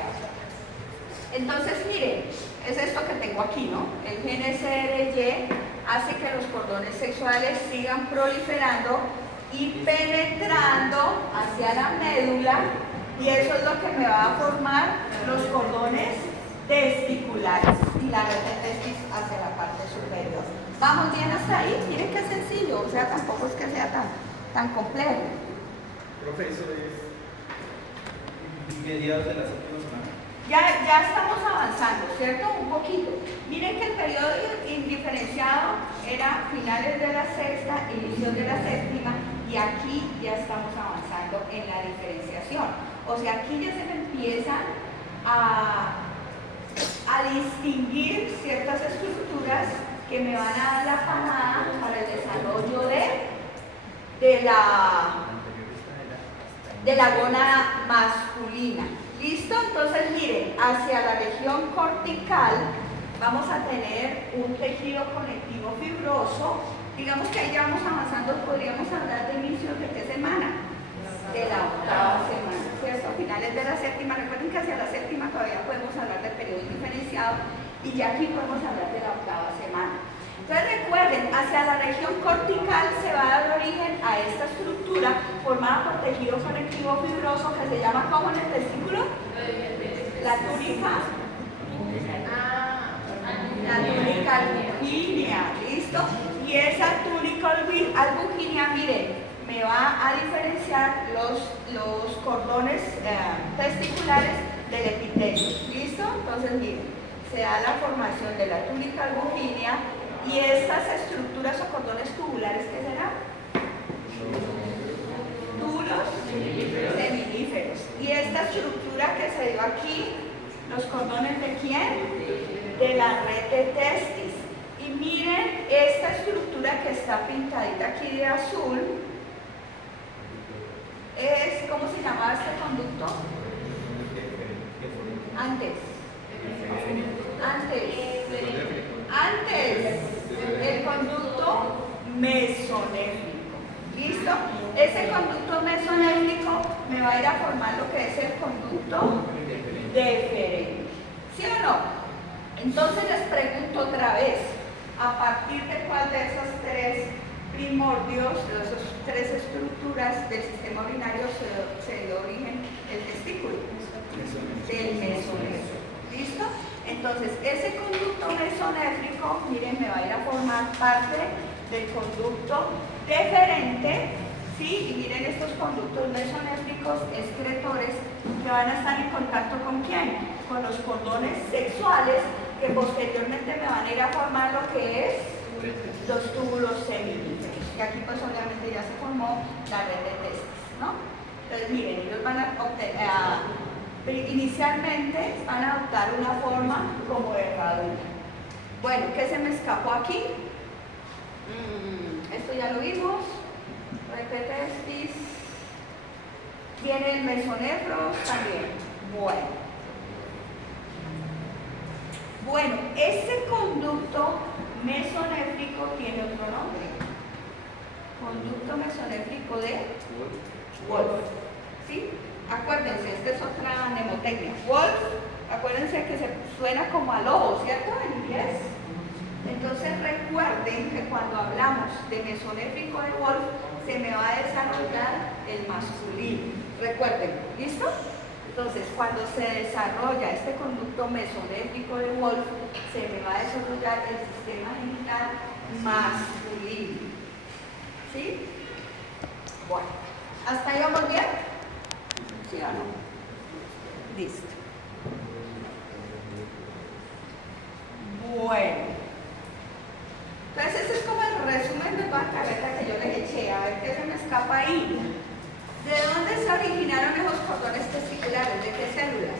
entonces miren, es esto que tengo aquí, ¿no? El gen SRY hace que los cordones sexuales sigan proliferando y penetrando hacia la médula, y eso es lo que me va a formar los cordones testiculares y la red de testis hacia la parte superior. ¿Vamos bien hasta ahí? Miren qué sencillo, o sea, tampoco es que sea tan complejo. Profesor, mediados de la séptima semana. Ya estamos avanzando, ¿cierto? Un poquito. Miren que el periodo indiferenciado era finales de la sexta, inicio de la séptima, y aquí ya estamos avanzando en la diferenciación. O sea, aquí ya se me empiezan a distinguir ciertas estructuras que me van a dar la panada para el desarrollo de la gónada masculina. ¿Listo? Entonces miren, hacia la región cortical vamos a tener un tejido conectivo fibroso. Digamos que ahí ya vamos avanzando, podríamos hablar de inicios de qué semana, de la octava semana, ¿cierto? A finales de la séptima. Recuerden que hacia la séptima todavía podemos hablar de periodo diferenciado, y ya aquí podemos hablar de la octava semana. Entonces recuerden, hacia la región cortical se va a dar origen a esta estructura formada por tejido conectivo fibroso que se llama, ¿cómo en el testículo? La túnica. La túnica albuginea, ¿listo? Y esa túnica albuginea, miren, me va a diferenciar los cordones testiculares del epitelio, ¿listo? Entonces miren, se da la formación de la túnica albuginea. ¿Y estas estructuras o cordones tubulares qué serán? Túbulos seminíferos. ¿Y esta estructura que se dio aquí, los cordones de quién? De la red de testis. Y miren esta estructura que está pintadita aquí de azul, es, ¿cómo se llamaba este conducto? Antes, el conducto mesonéfrico. ¿Listo? Ese conducto mesonéfrico me va a ir a formar lo que es el conducto deferente. ¿Sí o no? Entonces les pregunto otra vez, ¿a partir de cuál de esos tres primordios, de esas tres estructuras del sistema urinario se dio origen el testículo? Del mesonéfrico. ¿Listo? Entonces, ese conducto mesonéfrico, miren, me va a ir a formar parte del conducto deferente, ¿sí? Y miren estos conductos mesonéfricos excretores que van a estar en contacto ¿con quién? Con los cordones sexuales, que posteriormente me van a ir a formar lo que es los túbulos seminíferos, que aquí pues obviamente ya se formó la red de testis, ¿no? Entonces, miren, ellos van a inicialmente van a adoptar una forma como de herradura. Bueno, ¿qué se me escapó aquí? Esto ya lo vimos. Repetestis. Viene el mesonefros también. Bueno, ese conducto mesonéfrico tiene otro nombre. Conducto mesonéfrico de Wolf. ¿Sí? Acuérdense, esta es otra mnemotecnia. Wolf, acuérdense que se suena como a lobo, ¿cierto? En inglés. Entonces recuerden que cuando hablamos de mesonéfrico de Wolf, se me va a desarrollar el masculino. Recuerden, ¿listo? Entonces, cuando se desarrolla este conducto mesonéfrico de Wolf, se me va a desarrollar el sistema genital masculino. ¿Sí? Bueno, ¿hasta ahí vamos bien? ¿Sí o no? Listo. Bueno. Entonces, ese es como el resumen de toda la carreta que yo les eché. A ver qué se me escapa ahí. ¿De dónde se originaron esos cordones testiculares? ¿De qué células?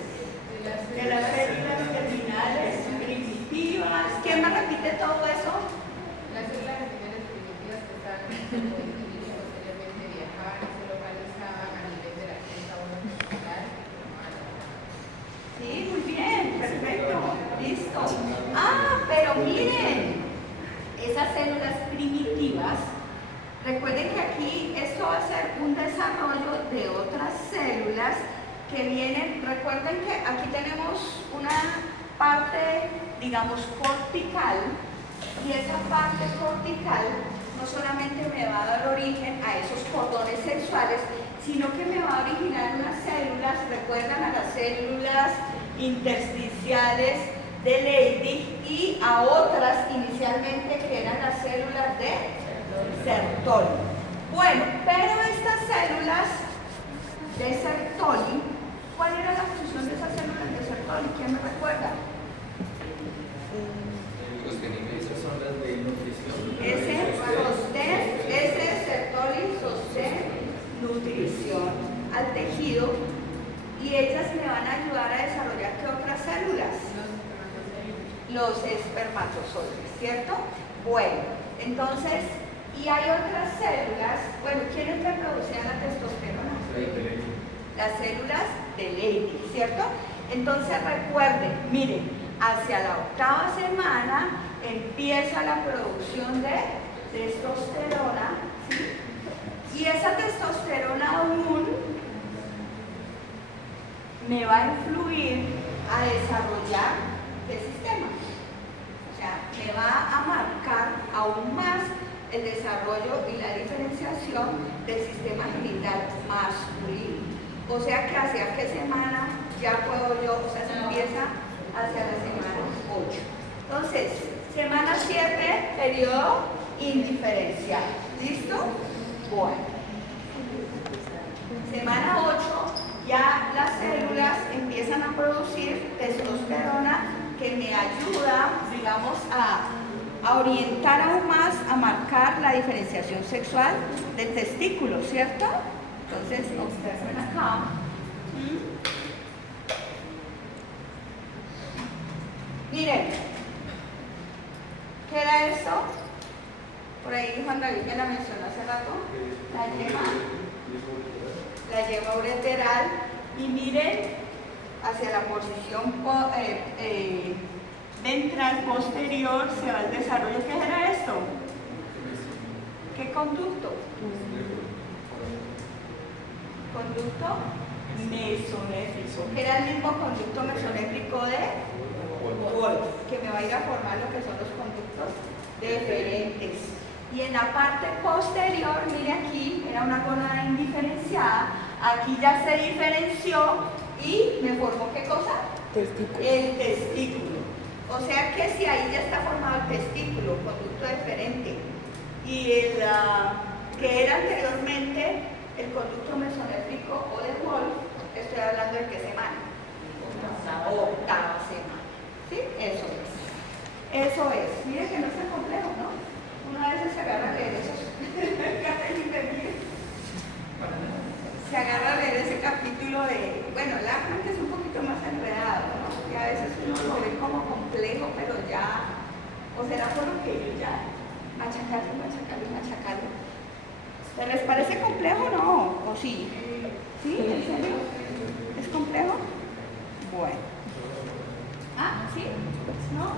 De las células terminales primitivas. ¿Quién me repite todo eso? Las células terminales primitivas que estaban en el cuerpo y posteriormente viajaban y se localizaban a nivel de la cresta testicular. Sí, muy bien, perfecto, listo. Ah, pero esas células primitivas. Recuerden que aquí esto va a ser un desarrollo de otras células que vienen. Recuerden que aquí tenemos una parte, digamos, cortical, y esa parte cortical no solamente me va a dar origen a esos cordones sexuales, sino que me va a originar unas células, recuerdan a las células intersticiales de Leydig y a otras inicialmente que eran las células de Sertoli. Bueno, pero estas células de Sertoli, ¿cuál era la función de esas células de Sertoli? ¿Quién me recuerda? Esas son las de nutrición. Ese Sertoli sostén nutrición al tejido, y ellas me van a ayudar a desarrollar ¿qué otras células? Los espermatozoides, ¿cierto? Bueno, entonces, y hay otras células, bueno, ¿quiénes reproducían la testosterona? Las células de Leydig, ¿cierto? Entonces recuerden, miren, hacia la 8ª semana empieza la producción de testosterona, ¿sí? Y esa testosterona aún me va a influir a desarrollar ¿qué sistema? O sea, me va a marcar aún más el desarrollo y la diferenciación del sistema genital masculino. O sea que hacia qué semana ya puedo yo, o sea, se empieza hacia la semana 8. Entonces, semana 7, periodo indiferencial. ¿Listo? Bueno. Semana 8, ya las células empiezan a producir testosterona que me ayuda, digamos, a orientar aún más, a marcar la diferenciación sexual del testículo, ¿cierto? Entonces, observen acá. Miren, ¿qué era esto? Por ahí Juan David me la mencionó hace rato. La yema ureteral. Y miren, hacia la posición ventral posterior se va el desarrollo. ¿Qué era esto? ¿Qué conducto? Conducto mesonéfrico, que era el mismo conducto mesonéfrico de Wolff, que me va a ir a formar lo que son los conductos deferentes. Y en la parte posterior, mire aquí, era una gónada indiferenciada, aquí ya se diferenció y me formó ¿qué cosa? Testículo. El testículo. O sea que si ahí ya está formado el testículo, conducto deferente, y el que era anteriormente el conducto mesonéfrico o de Wolff, estoy hablando de qué semana? 8ª semana. ¿Sí? Eso es. Eso es. Mire que no es tan complejo, ¿no? Uno a veces se agarra a leer esos se agarra a leer ese capítulo de, bueno, Lachmann, que es un poquito más enredado, ¿no? Y a veces uno lo ve como complejo, pero ya, o será por lo que ellos ya machacarlo. ¿Se les parece complejo o no? ¿O sí? ¿Sí? ¿En serio? ¿Es complejo? Bueno. ¿Ah? ¿Sí? ¿No?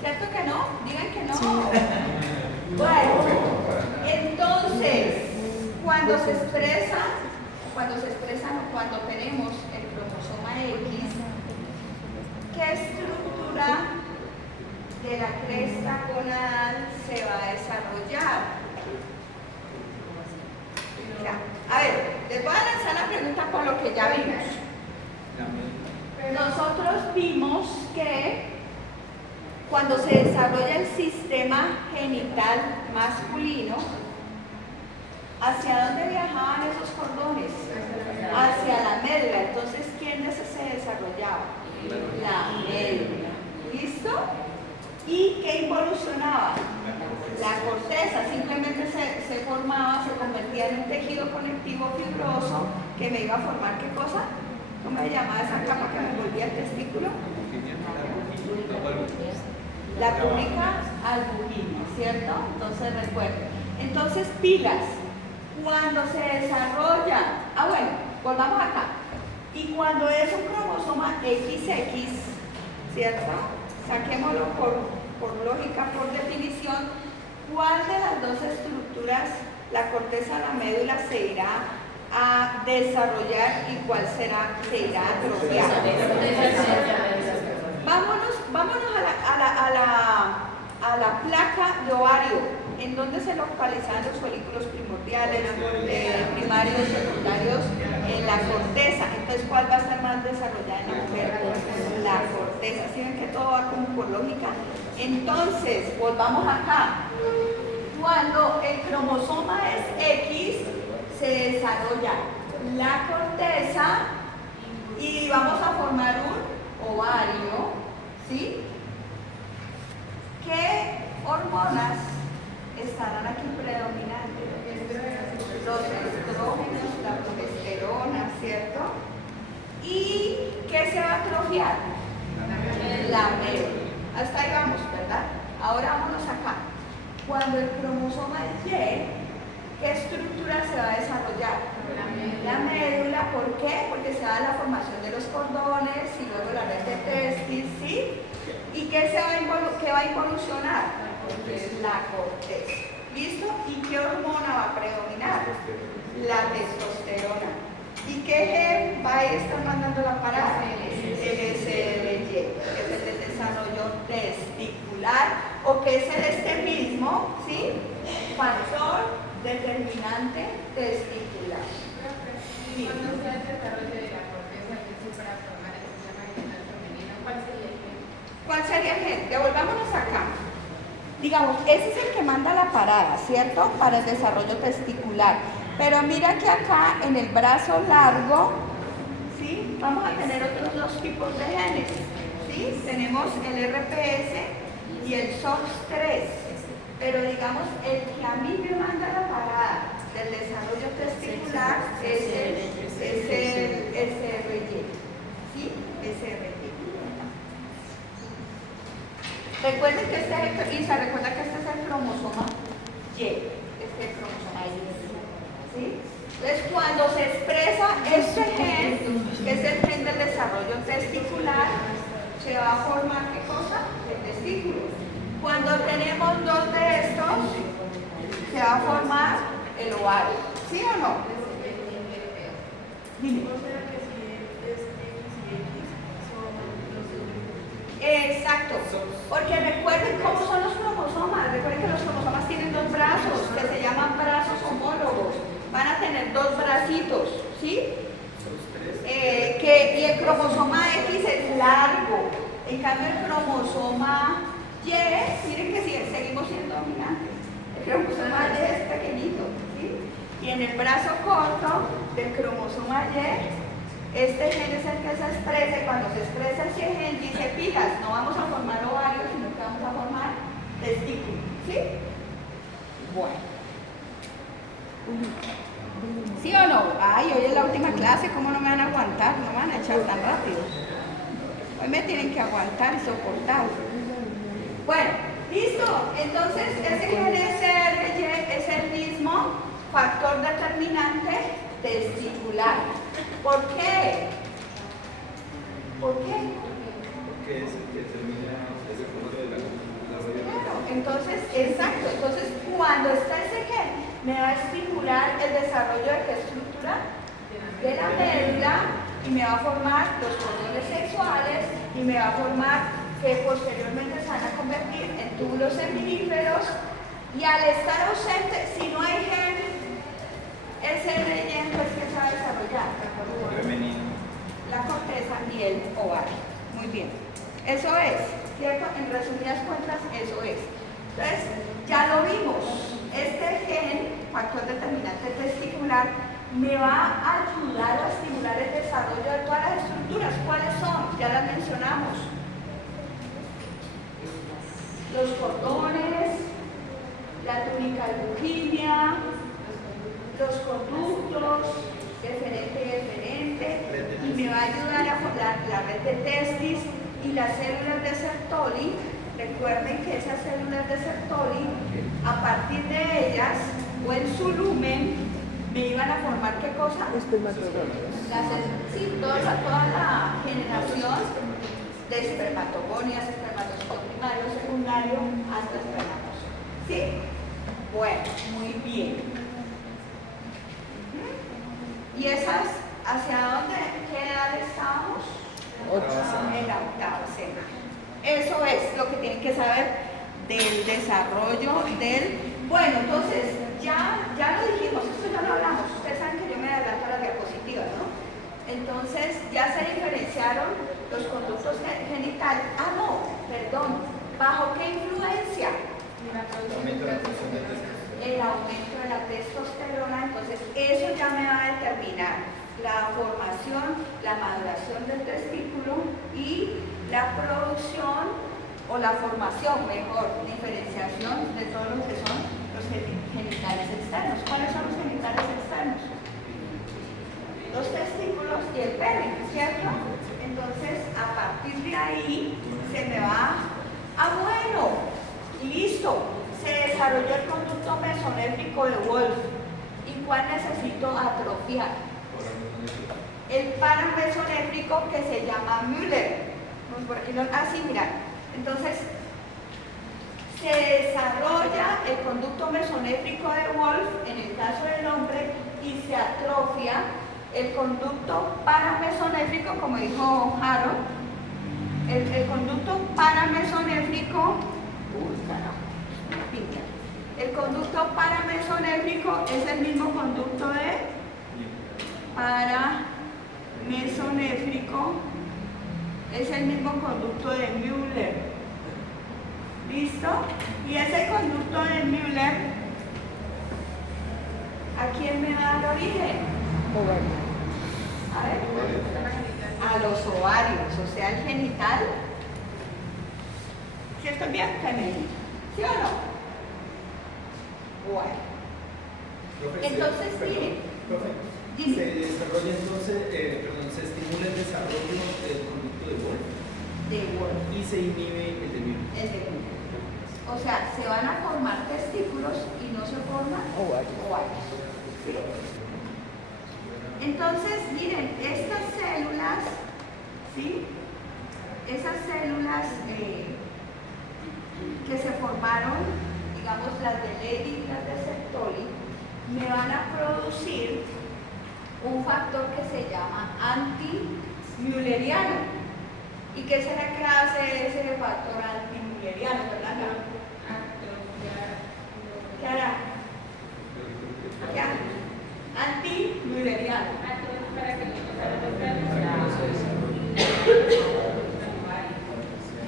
¿Cierto que no? Digan que no. Bueno, entonces, cuando se expresan o cuando tenemos el cromosoma X, ¿qué estructura de la cresta gonadal se va a desarrollar? A ver, les voy a lanzar la pregunta por lo que ya vimos. Nosotros vimos que cuando se desarrolla el sistema genital masculino, ¿hacia dónde viajaban esos cordones? Hacia la médula. Entonces, ¿quién se desarrollaba? La médula. ¿Listo? ¿Y qué involucionaba? La corteza. Simplemente se formaba, se convertía en un tejido conectivo fibroso que me iba a formar ¿qué cosa? ¿Cómo se llamaba esa capa que me envolvía el testículo? La pública albuginia, ¿cierto? Entonces recuerden. Entonces, pilas. Cuando se desarrolla, bueno, volvamos acá. Y cuando es un cromosoma XX, ¿cierto? Saquémoslo por lógica, por definición. ¿cuál de las dos estructuras, la corteza o la médula, se irá a desarrollar y cuál se irá a atrofiar? Vámonos a la placa de ovario, en donde se localizan los folículos primordiales, primarios, secundarios, en la corteza. Entonces, ¿cuál va a estar más desarrollada en la mujer? La corteza. ¿Sí ven que todo va como por lógica? Entonces, volvamos acá. Cuando el cromosoma es X, se desarrolla la corteza y vamos a formar un ovario, ¿sí? ¿Qué hormonas estarán aquí predominantes? Los estrógenos, la progesterona, ¿cierto? ¿Y qué se va a atrofiar? La médula. Hasta ahí vamos, ¿verdad? Ahora vámonos acá. Cuando el cromosoma es Y, ¿qué estructura se va a desarrollar? La médula. ¿Por qué? Porque se da la formación de los cordones y luego la red de testis, ¿sí? ¿Y qué va a involucionar? La corteza. ¿Listo? ¿Y qué hormona va a predominar? La testosterona. ¿Y qué gen va a estar mandando la parada? El SRY, que es el del desarrollo testicular, o que es este mismo, ¿sí? Factor determinante testicular. Sí. Cuando se hace el desarrollo de la corteza, que es para formar el sistema genital femenino, ¿cuál sería el gen? ¿Cuál sería el gen? Devolvámonos acá. Digamos, ese es el que manda la parada, ¿cierto? Para el desarrollo testicular. Pero mira que acá en el brazo largo, ¿sí? Vamos a tener otros dos tipos de genes, ¿sí? Tenemos el RPS y el SOX3. Pero digamos, el que a mí me manda la parada del desarrollo testicular es el SRY, ¿sí? SRY. Recuerden que Isa, recuerda que este es el cromosoma Y, este es el cromosoma Y, ¿sí? Entonces, cuando se expresa este gen, que es el gen del desarrollo testicular, se va a formar, ¿qué cosa? El testículo. Cuando tenemos dos de estos, se va a formar el ovario, ¿sí o no? Dime. Exacto, porque recuerden cómo son los cromosomas. Recuerden que los cromosomas tienen dos brazos, que se llaman brazos homólogos. Van a tener dos bracitos, ¿sí? Y el cromosoma X es largo. En cambio, el cromosoma Y, miren que seguimos siendo dominantes. El cromosoma Y es pequeñito, ¿sí? Y en el brazo corto del cromosoma Y, este gen es el que se expresa, y cuando se expresa ese gen dice pilas, no vamos a formar ovario, sino que vamos a formar testículo, ¿sí? Bueno. ¿Sí o no? Ay, hoy es la última clase, ¿cómo no me van a aguantar? No me van a echar tan rápido. Hoy me tienen que aguantar y soportar. Bueno, listo. Entonces, ese gen SRY es el mismo factor determinante testicular. ¿Por qué? ¿Por qué? Porque es el que determina ese punto de la desarrollo. Claro, entonces, exacto. Entonces, cuando está ese gen, me va a estimular el desarrollo de qué estructura? De la médula, y me va a formar los cordones sexuales, y me va a formar que posteriormente se van a convertir en túbulos seminíferos, y al estar ausente, si no hay gen, ese relleno es que se va a desarrollar Femenino. la corteza y el ovario. Muy bien. Eso es, ¿cierto? En resumidas cuentas, eso es. Entonces, ya lo vimos. Este gen, factor determinante testicular, me va a ayudar a estimular el desarrollo de todas las estructuras. ¿Cuáles son? Ya las mencionamos. Los cordones, la túnica albuginia, los conductos, deferente y deferente, y me va a ayudar a formar la red de testis y las células de Sertoli. Recuerden que esas células de Sertoli, a partir de ellas o en su lumen, me iban a formar ¿qué cosa? Espermatozoides. Sí, toda la generación de espermatogonias, espermatozoides primario, secundario, hasta espermatozoides. ¿Sí? Bueno, muy bien. ¿Y esas hacia dónde, qué edad estábamos? En la octava semana. Eso es lo que tienen que saber del desarrollo del... Bueno, entonces ya lo dijimos, esto ya lo hablamos. Ustedes saben que yo me adelanto a las diapositivas, ¿no? Entonces ya se diferenciaron los conductos genitales. Ah, no, perdón. ¿Bajo qué influencia? El aumento de la testosterona. Entonces eso ya me va a determinar la formación, la maduración del testículo y la producción o la formación, mejor, diferenciación de todo lo que son los genitales externos. ¿Cuáles son los genitales externos? Los testículos y el pene, ¿cierto? Entonces, a partir de ahí se me va, bueno, listo, se desarrolló el conducto mesonéfrico de Wolff. ¿Y cuál necesito atrofiar? El paramesonéfrico que se llama Müller. Así, mira, entonces se desarrolla el conducto mesonéfrico de Wolff en el caso del hombre y se atrofia el conducto paramesonéfrico, como dijo Harold, el conducto paramesonéfrico, el conducto paramesonéfrico es el mismo conducto de paramesonéfrico, es el mismo conducto de Müller. ¿Listo? Y ese conducto de Müller, ¿a quién me da el origen? A ver, a los ovarios, o sea, el genital. ¿Sí estoy bien? Femenino. ¿Sí o no? Bueno. Entonces, miren. Profe, se desarrolla entonces, se estimula el desarrollo del conducto de Wolff. De Wolff. Y se inhibe el de Müller. El de Müller. O sea, se van a formar testículos y no se forman ovarios. ¿Sí? Entonces, miren, estas células, ¿sí? Esas células que se formaron, digamos las de Leydig y las de Sertoli, me van a producir un factor que se llama anti-mülleriano. ¿Y qué será que hace ese factor anti-mülleriano, verdad? ¿Qué hará? ¿Qué hará? Anti-mülleriano.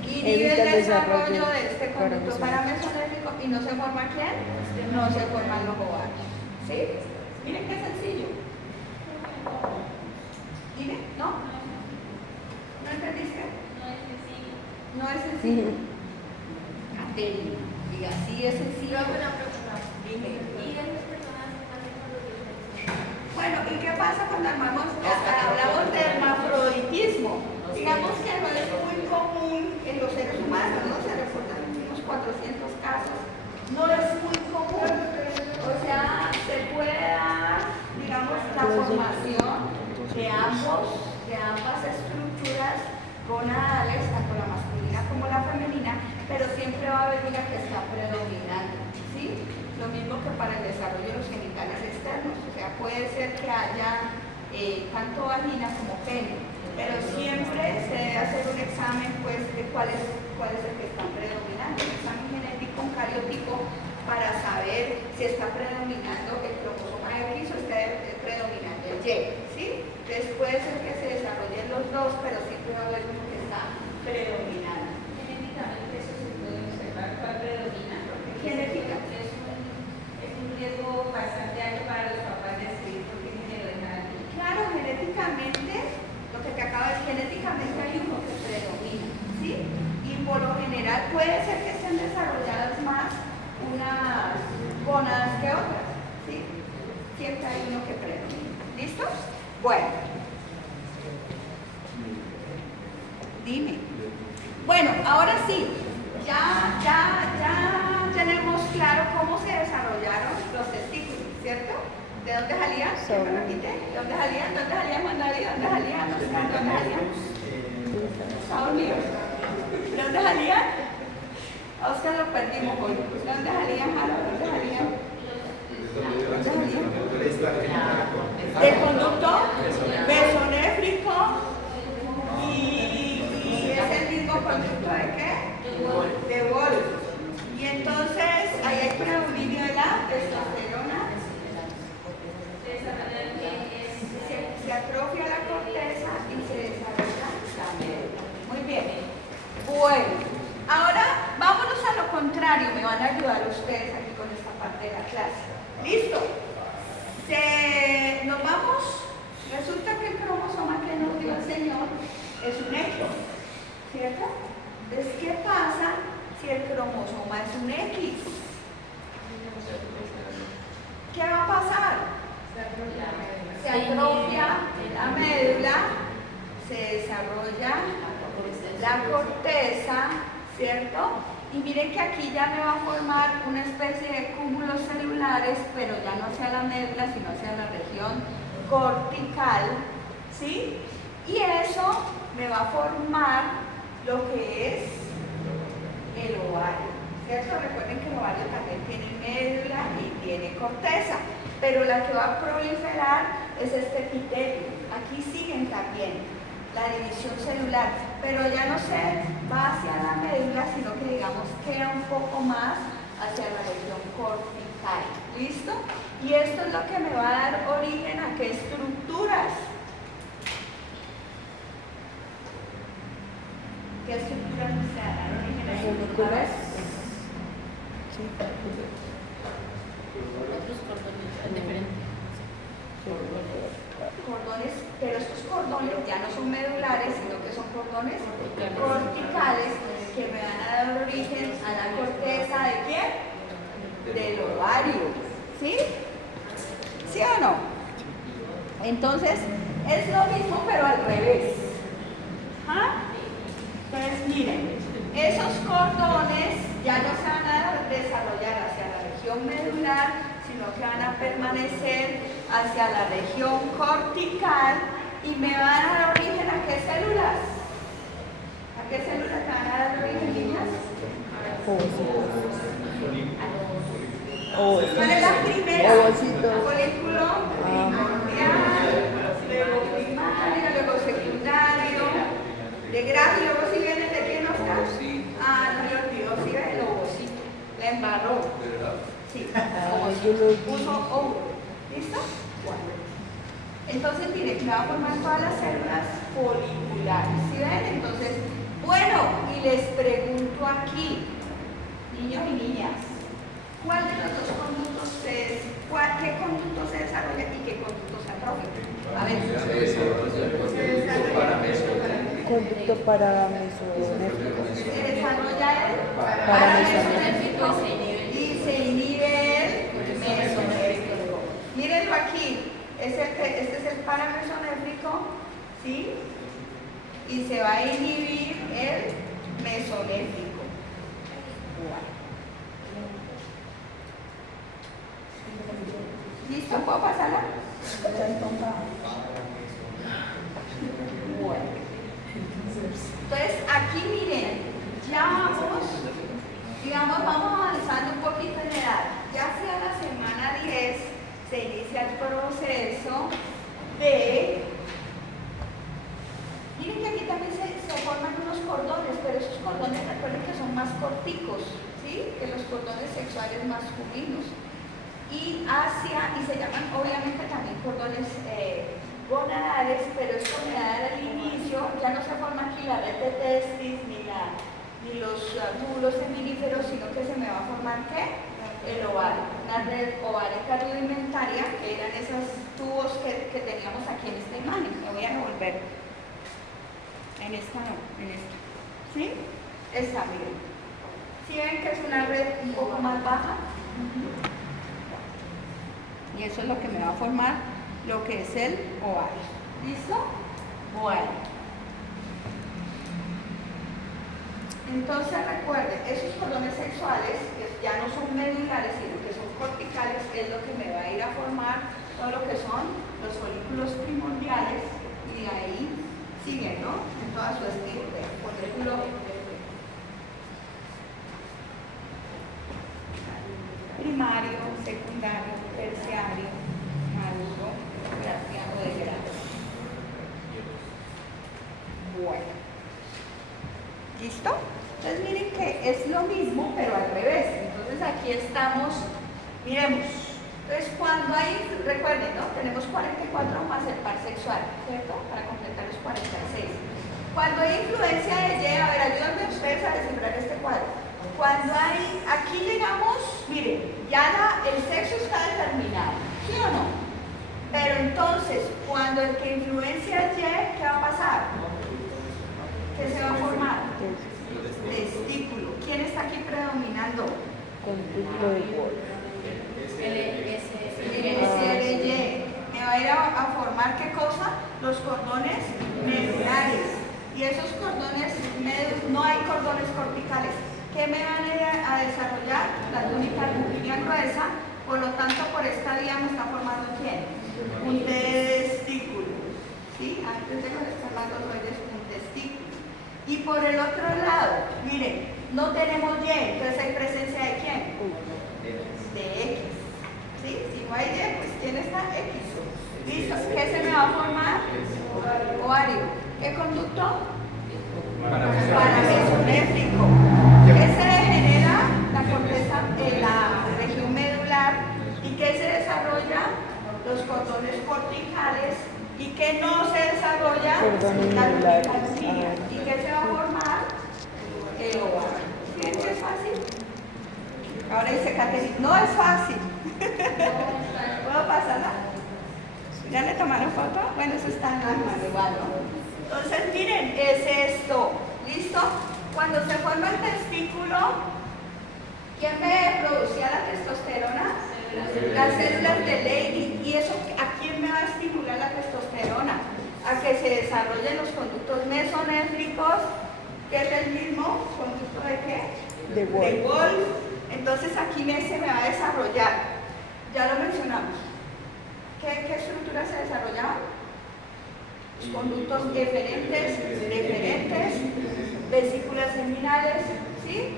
Inhibe el desarrollo de este conducto paramesonéfrico y no se forma ¿quién? No se forman los ovarios. ¿Sí? Miren qué sencillo. ¿Dime? ¿No? ¿No entendiste? No es sencillo. Atento. Y así es sencillo. Dime. Bueno, ¿y qué pasa cuando hablamos de hermafroditismo? Digamos que no es muy común en los seres humanos, ¿no? Se reportan unos 400 casos. No es muy común. O sea, se puede dar, digamos, la formación de ambas estructuras gonadales, tanto la masculina como la femenina, pero siempre va a haber una que está predominante, ¿sí? Lo mismo que para el desarrollo de los genitales externos, o sea, puede ser que haya tanto vagina como pene, pero siempre se debe hacer un examen, pues, de cuál es el que está predominando, un examen genético, un cariótipo, para saber si está predominando el cromosoma X o está predominando el Y, ¿sí? Entonces puede ser que se desarrollen los dos, pero siempre va a haber uno que está predominando. Genéticamente eso se puede observar, ¿cuál predomina? Genéticamente. Es un riesgo bastante alto para los papás de decidir por qué género dejar al niño. Claro, genéticamente, lo que te acabo de decir, genéticamente hay uno que predomina, ¿sí? Y por lo general puede ser que estén desarrolladas más unas gónadas que otras, ¿sí? Siempre hay uno que predomina. ¿Listos? Bueno. Dime. Bueno, ahora sí, ya tenemos claro cómo se desarrollaron los testículos, ¿cierto? ¿De dónde salían? ¿Qué me repite? ¿De dónde salían? ¿Dónde salían Juan David? ¿Dónde salían? ¿Dónde salían? Estados Unidos. ¿De dónde salían? A Oscar lo perdimos hoy. ¿Dónde salía, Jaro? ¿Dónde salía? El conducto mesonéfrico y es el mismo conducto de qué? De Wolf. Y entonces ahí hay predominio de la testosterona. Se atrofia la corteza y se desarrolla la médula. Muy bien. Bueno, ahora vámonos a lo contrario. Me van a ayudar ustedes aquí con esta parte de la clase. ¿Listo? Nos vamos. Resulta que el cromosoma que nos dio el Señor es un X, ¿cierto? Entonces, ¿qué pasa si el cromosoma es un X? ¿Qué va a pasar? Se atrofia la médula, se desarrolla la corteza, ¿cierto? Y miren que aquí ya me va a formar una especie de cúmulos celulares, pero ya no hacia la médula, sino hacia la región cortical, ¿sí? Y eso me va a formar lo que es el ovario, ¿cierto? Recuerden que el ovario también tiene médula y tiene corteza, pero la que va a proliferar es este epitelio. Aquí siguen también la división celular, pero ya no se va hacia la médula, sino que digamos queda un poco más hacia la región cortical. ¿Listo? Y esto es lo que me va a dar origen a qué estructuras. ¿Qué estructuras se dan origen a Folículos. Sí. Otros cordones diferentes. Cordones, pero estos cordones ya no son medulares, sino que son cordones corticales que me van a dar origen a la corteza ¿de quién? Del ovario. ¿Sí? ¿Sí o no? Entonces, es lo mismo, pero al revés. ¿Ah? Entonces, miren, esos cordones ya no se van a desarrollar hacia la región medular, sino que van a permanecer hacia la región cortical y me van a dar origen a qué células. ¿A qué células me van a dar origen, niñas? ¿Cuál es la primera? Ovocitos. Folículo primordial, luego primario, luego secundario, de grado, y luego si viene de quién, Oscar. Ah, no le olvidó, si ve el ovocito, la embarró. Sí, Yo lo vi. puso ovo. ¿Listo? Bueno. Entonces, miren, me va a formar todas las células foliculares. ¿Sí ven? Entonces, bueno, y les pregunto aquí, niños y niñas, ¿cuál de los dos conductos qué conducto se desarrolla y qué conducto se atrofia? A ver. Conducto para mesonéfrico. Se desarrolla el Paramesonéfrico. y se inhibe el mesonéfrico. Mírenlo aquí, este es el paramesonéfrico, ¿sí? Y se va a inhibir el mesonéfrico. ¿Listo? ¿Puedo pasarla? Bueno. Entonces, aquí miren, ya vamos, digamos, vamos avanzando un poquito en edad. Ya hacia la semana 10 se inicia el proceso de... Miren que aquí también se forman unos cordones, pero esos cordones recuerden que son más corticos, ¿sí? Que los cordones sexuales masculinos. Y se llaman obviamente también cordones gonadales, pero esto me da al inicio, ya no se forma aquí la red de testis ni los túbulos seminíferos, sino que se me va a formar ¿qué? El ovario, una red ovárica rudimentaria, que eran esos tubos que teníamos aquí en esta imagen. Me voy a devolver. En esta no, en esta. ¿Sí? Esta, miren. ¿Sí ven que es una red un poco más baja? Y eso es lo que me va a formar lo que es el ovario. ¿Listo? Bueno. Entonces recuerden, esos cordones sexuales, que ya no son medulares, sino que son corticales, es lo que me va a ir a formar todo lo que son los folículos primordiales, y de ahí siguen, ¿no? En toda su estirpe. Folículo primario, secundario, terciario, maduro, gracia o de grado. Bueno. ¿Listo? Entonces miren que es lo mismo, pero al revés. Entonces aquí estamos, miremos. Entonces cuando hay, recuerden, ¿no? Tenemos 44 más el par sexual, ¿cierto? Para completar los 46. Cuando hay influencia de Y, a ver, ayúdenme ustedes a descifrar este cuadro. Cuando hay, aquí llegamos, miren, ya el sexo está determinado, ¿sí o no? Pero entonces, cuando el que influencia Y, ¿qué va a pasar? ¿Qué se va a formar? Testículo. ¿Quién está aquí predominando? Conducto de Wolf. El SRY. Me va a ir a formar ¿qué cosa? Los cordones medulares. Y esos cordones, no hay cordones corticales. ¿Qué me van a ir a desarrollar? La túnica línea gruesa. Por lo tanto, por esta vía me está formando ¿quién? Un testículo. ¿Sí? Antes de los espermatozoides, un testículo. Y por el otro lado, miren, no tenemos Y, entonces hay presencia de ¿quién? De X. ¿Sí? Si no hay Y, pues ¿quién está? X. ¿Listo? ¿Qué se me va a formar? Ovario. ¿Qué conducto? Paramesonéfrico. ¿Qué se genera? La corteza, la región medular. ¿Y qué se desarrolla? Los cordones corticales. ¿Y qué no se desarrolla? Cordones La medulares. túnica. ¿Y qué se va a formar? El ovario. ¿Sí? ¿Es fácil? Ahora dice Caterina, no es fácil. ¿Puedo pasarla? ¿Ya le tomaron foto? Bueno, eso está en la manual, ¿no? Entonces, miren, es esto. ¿Listo? Cuando se forma el testículo, ¿quién me producía la testosterona? Las células de Leydig. ¿Y eso a quién me va a estimular la testosterona? A que se desarrollen los conductos mesonéfricos, que es el mismo conducto de ¿qué? De Wolf. De Wolf. Entonces aquí se me va a desarrollar. Ya lo mencionamos. ¿Qué estructuras se desarrollaban? Los conductos deferentes, vesículas seminales, ¿sí?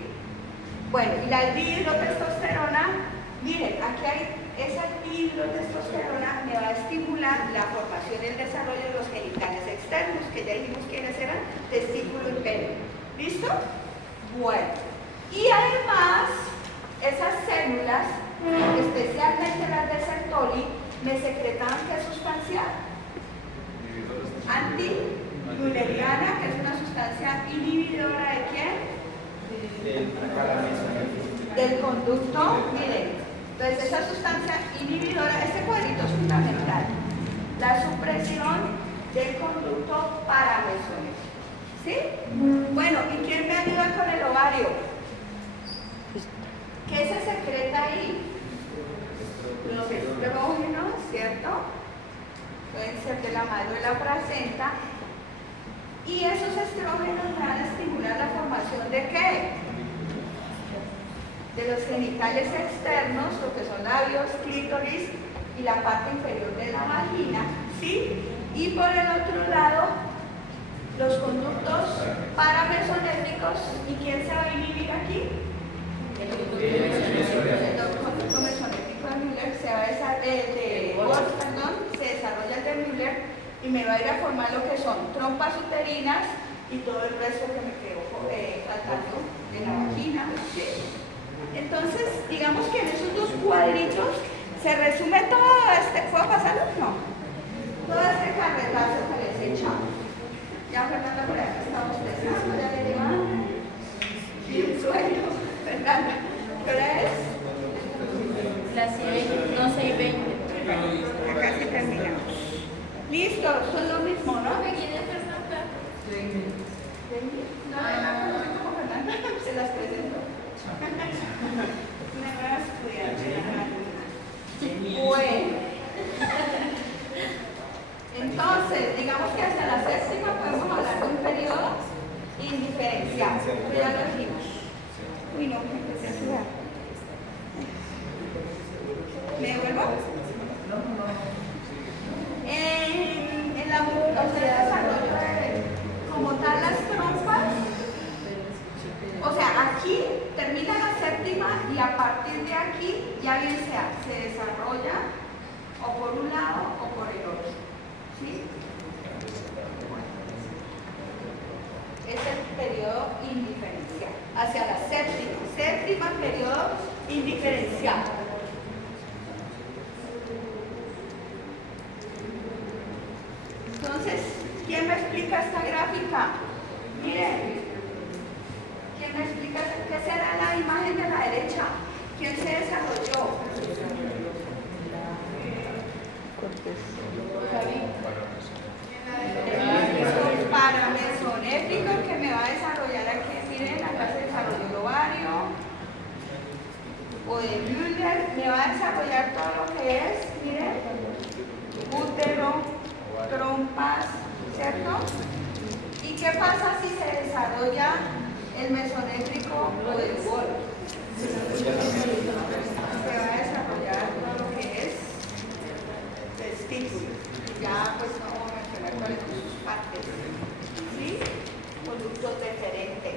Bueno, y la dihidrotestosterona, miren, aquí hay esa dihidrotestosterona me va a estimular la formación y el desarrollo de los genitales externos, que ya dijimos quiénes eran, testículo y pene. ¿Listo? Bueno, y además, esas células, especialmente las de Sertoli, me secretaban ¿qué sustancia? Antimülleriana, que es una sustancia inhibidora ¿de quién? Del conducto, miren. Entonces esa sustancia inhibidora, este cuadrito es fundamental. La supresión del conducto paramesonéfrico. ¿Sí? Bueno, ¿y quién me ayuda con el ovario? ¿Qué se secreta ahí? Los estrógenos, ¿cierto? Pueden ser de la madre o de la placenta. Y esos estrógenos van a estimular la formación ¿de qué? De los genitales externos, lo que son labios, clítoris y la parte inferior de la vagina, ¿sí? Y por el otro lado, los conductos paramesonéfricos. ¿Y quién se va a inhibir aquí? El conducto mesonéfrico de Müller se va a se desarrolla el de Müller y me va a ir a formar lo que son trompas uterinas y todo el resto que me quedó faltando de la vagina. ¿Sí? Entonces, digamos que en esos dos cuadritos se resume todo este. ¿Puedo pasarlo? No. Todo este carretazo que les he echado. Ya Fernanda por aquí estamos pensando, ya le digo, y un sueño. Fernanda, ¿qué hora es? Las 6, no 6:20. Ya casi terminamos. Listo, son lo mismo, ¿no? ¿Quién es Fernanda? No, no como Fernanda, se las presento. Una nueva estudiante. Bueno. Entonces, digamos que hasta la séptima podemos hablar de un periodo indiferenciado. Pero ya lo dijimos. Uy, no, me empecé a sudar. ¿Me devuelvo? En la desarrollo como tal las trompas, o sea, aquí termina la séptima séptima y a partir de aquí ya bien sea se desarrolla o por un lado o por el otro. ¿Sí? Es el periodo indiferencial. Hacia la séptima. Séptima, periodo indiferencial. Entonces, ¿quién me explica esta gráfica? Miren, ¿quién me explica qué será la imagen de la derecha? ¿Quién se desarrolló? El paramesonéfrico que me va a desarrollar aquí. Miren, acá se desarrolló el ovario. O de Müller me va a desarrollar todo lo que es, miren, útero, trompas, ¿cierto? ¿Y qué pasa si se desarrolla el mesonéfrico o el Wolf? Se va a desarrollar todo lo que es testículos. Ya pues no vamos a mencionar cuáles son sus partes. ¿Sí? Conductos deferentes.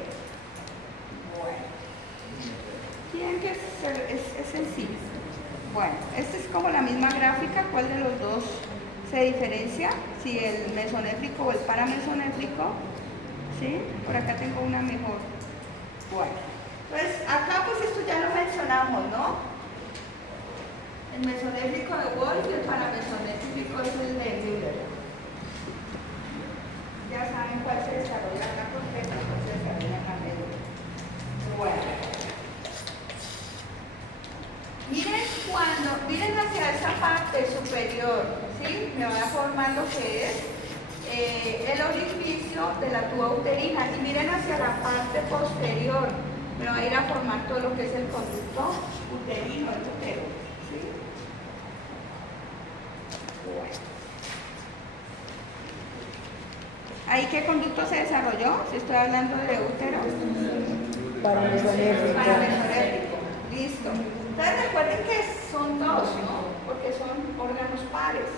Bueno. ¿Quién que es sencillo? Bueno, esta es como la misma gráfica. ¿Cuál de los dos se diferencia? Si el mesonéfrico o el paramesonéfrico. ¿Sí? Por acá tengo una mejor. Bueno, pues acá pues esto ya lo mencionamos, ¿no? El mesonéfrico de Wolf y el paramesonéfrico es el de Müller. Ya saben cuál se desarrolla en la corteza y cuál se desarrolla en la médula. Bueno. Miren hacia esa parte superior, ¿sí? Me va a formar lo que es el orificio de la tuba uterina. Y miren hacia la parte posterior, me va a ir a formar todo lo que es el conducto uterino, el útero, ¿sí? Bueno. ¿Ahí qué conducto se desarrolló? Si estoy hablando de útero. Paramesonéfrico. Paramesonéfrico. Listo. Entonces recuerden que son dos, ¿no? Porque son órganos pares.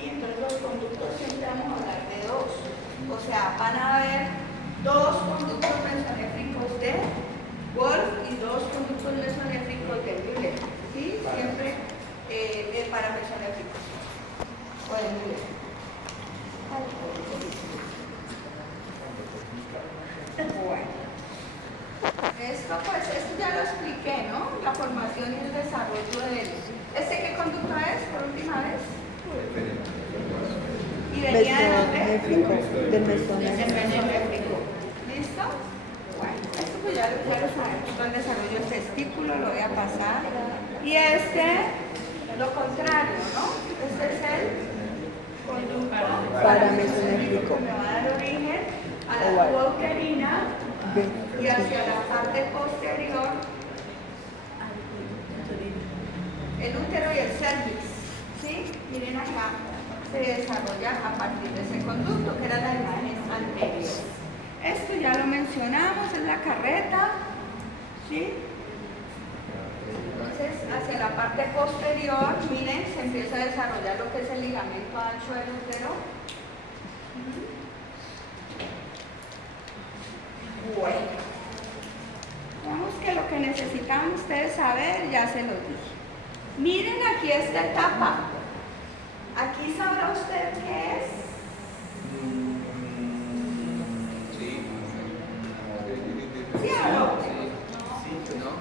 Y entonces los conductos siempre vamos a hablar de dos. O sea, van a haber dos conductos mesonéfricos de Wolf y dos conductos mesonéfricos de Müller. ¿Sí? Siempre paramesonéfricos. O de Müller. Bueno. Esto ya lo expliqué, ¿no? La formación y el desarrollo de él. ¿Qué conducto es, por última vez? ¿Y venía de dónde? Del mesonéfrico. ¿Listo? Bueno, esto pues ya lo sabemos. Todo el desarrollo del testículo lo voy a pasar. Y lo contrario, ¿no? Este es el conducto Paramesonéfrico. que me va a dar origen a la tuba uterina. Y hacia la parte posterior, el útero y el cervix, ¿sí? Miren acá, se desarrolla a partir de ese conducto, que era la imagen anterior. Esto ya lo mencionamos, es la carreta, ¿sí? Entonces, hacia la parte posterior, miren, se empieza a desarrollar lo que es el ligamento ancho del útero. Bueno, digamos que lo que necesitan ustedes saber ya se los dije. Miren aquí esta etapa. Aquí sabrá usted qué es. ¿Sí o no?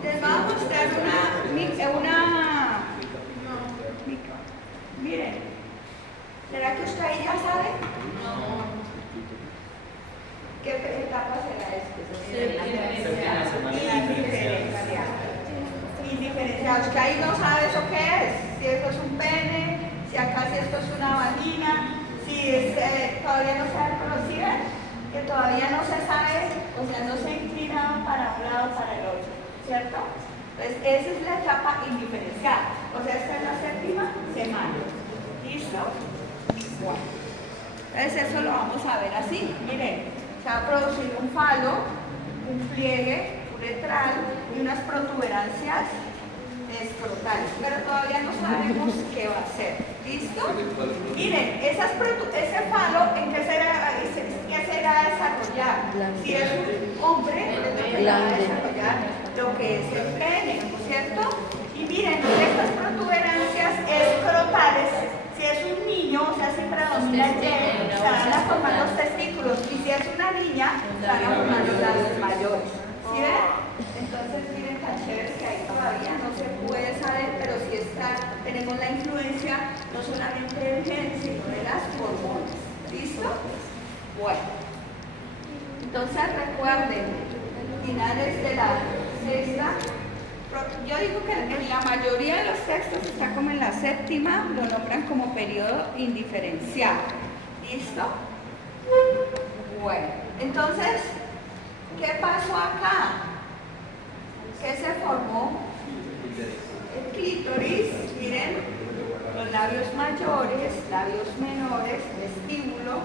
Les voy a mostrar miren, ¿será que usted ahí ya sabe? ¿Qué etapa será Indiferencial. Usted ahí no sabe eso qué es. Si esto es un pene, si acá si esto es una vagina, si todavía no se ha conocido, que todavía no se sabe, o sea, no se inclina para un lado o para el otro, ¿cierto? Entonces, esa es la etapa indiferencial. O sea, esta es la séptima semana. ¿Listo? Bueno. Entonces, eso lo vamos a ver así. Miren. Se va a producir un falo, un pliegue uretral y unas protuberancias escrotales, pero todavía no sabemos qué va a ser. ¿Listo? Miren, ese falo, ¿en qué se irá a desarrollar. Si es un hombre, le va a desarrollar lo que es el pene, ¿no es cierto? Y miren, estas protuberancias escrotales, si es un niño, o sea, si predomina el Y, se van a formar los testículos, y si es una niña, se van a formar los labios mayores. ¿Sí ven? Entonces, miren tan chévere que ahí todavía no se puede saber, pero sí está, tenemos la influencia no solamente del gen, sino de las hormonas. ¿Listo? Bueno. Entonces, recuerden, finales de la sexta. Yo digo que en la mayoría de los textos está como en la séptima, lo nombran como periodo indiferencial. ¿Listo? Bueno, entonces, ¿qué pasó acá? ¿Qué se formó? El clítoris, miren, los labios mayores, labios menores, vestíbulo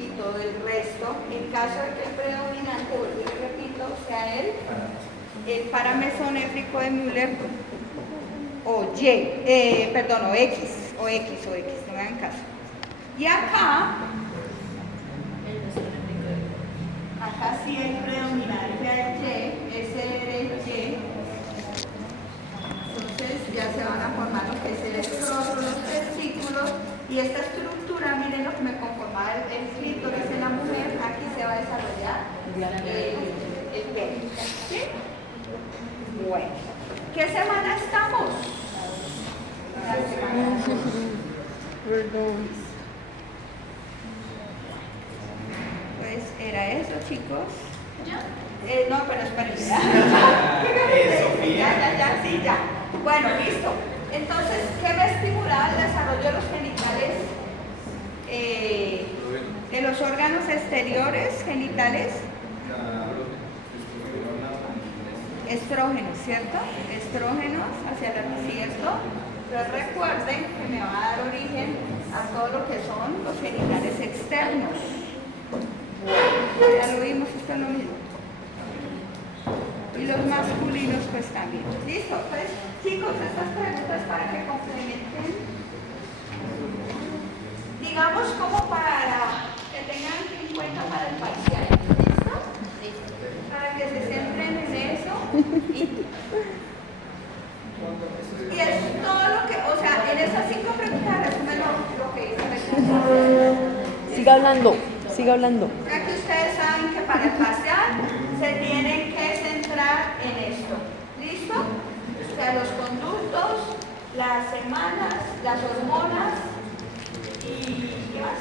y todo el resto. En caso de que el predominante, vuelvo y repito, sea el paramesonéfrico de Müller o X, no me hagan caso. Y acá sí el predominante es Y, ese era el Y. Entonces ya se van a formar lo que es el escroto, los testículos, y esta estructura, miren lo que me conformaba el clítoris en la mujer, aquí se va a desarrollar el pene. ¿Sí? Bueno, ¿qué semana estamos? La semana. Perdón. Pues era eso, chicos. ¿Ya? No, pero espérenme. Sofía. Ya. Bueno, listo. Entonces, ¿qué va a estimular el desarrollo de los genitales? De los órganos exteriores genitales. Estrógenos, ¿cierto? Estrógenos hacia el cierto. Pero recuerden que me va a dar origen a todo lo que son los genitales externos. Ya lo vimos, esto es lo mismo. Y los masculinos pues también. ¿Listo? Pues chicos, estas preguntas para que complementen. Digamos como para que tengan en cuenta para el parcial. ¿Listo? Para que se centren en eso. Y es todo lo que, o sea, en esas 5 preguntas resumen lo que dice el Siga hablando. O sea que ustedes saben que para el parcial se tienen que centrar en esto. ¿Listo? O sea, los conductos, las semanas, las hormonas y ¿qué más?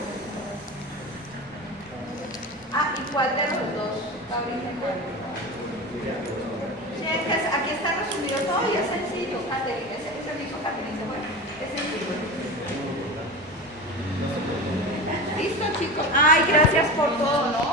¿Y cuál de los dos? Sí, aquí está resumido todo y es sencillo, Caterina, ese mismo Caterina, bueno, es sencillo. Listo, chicos. Ay, gracias por todo, ¿no?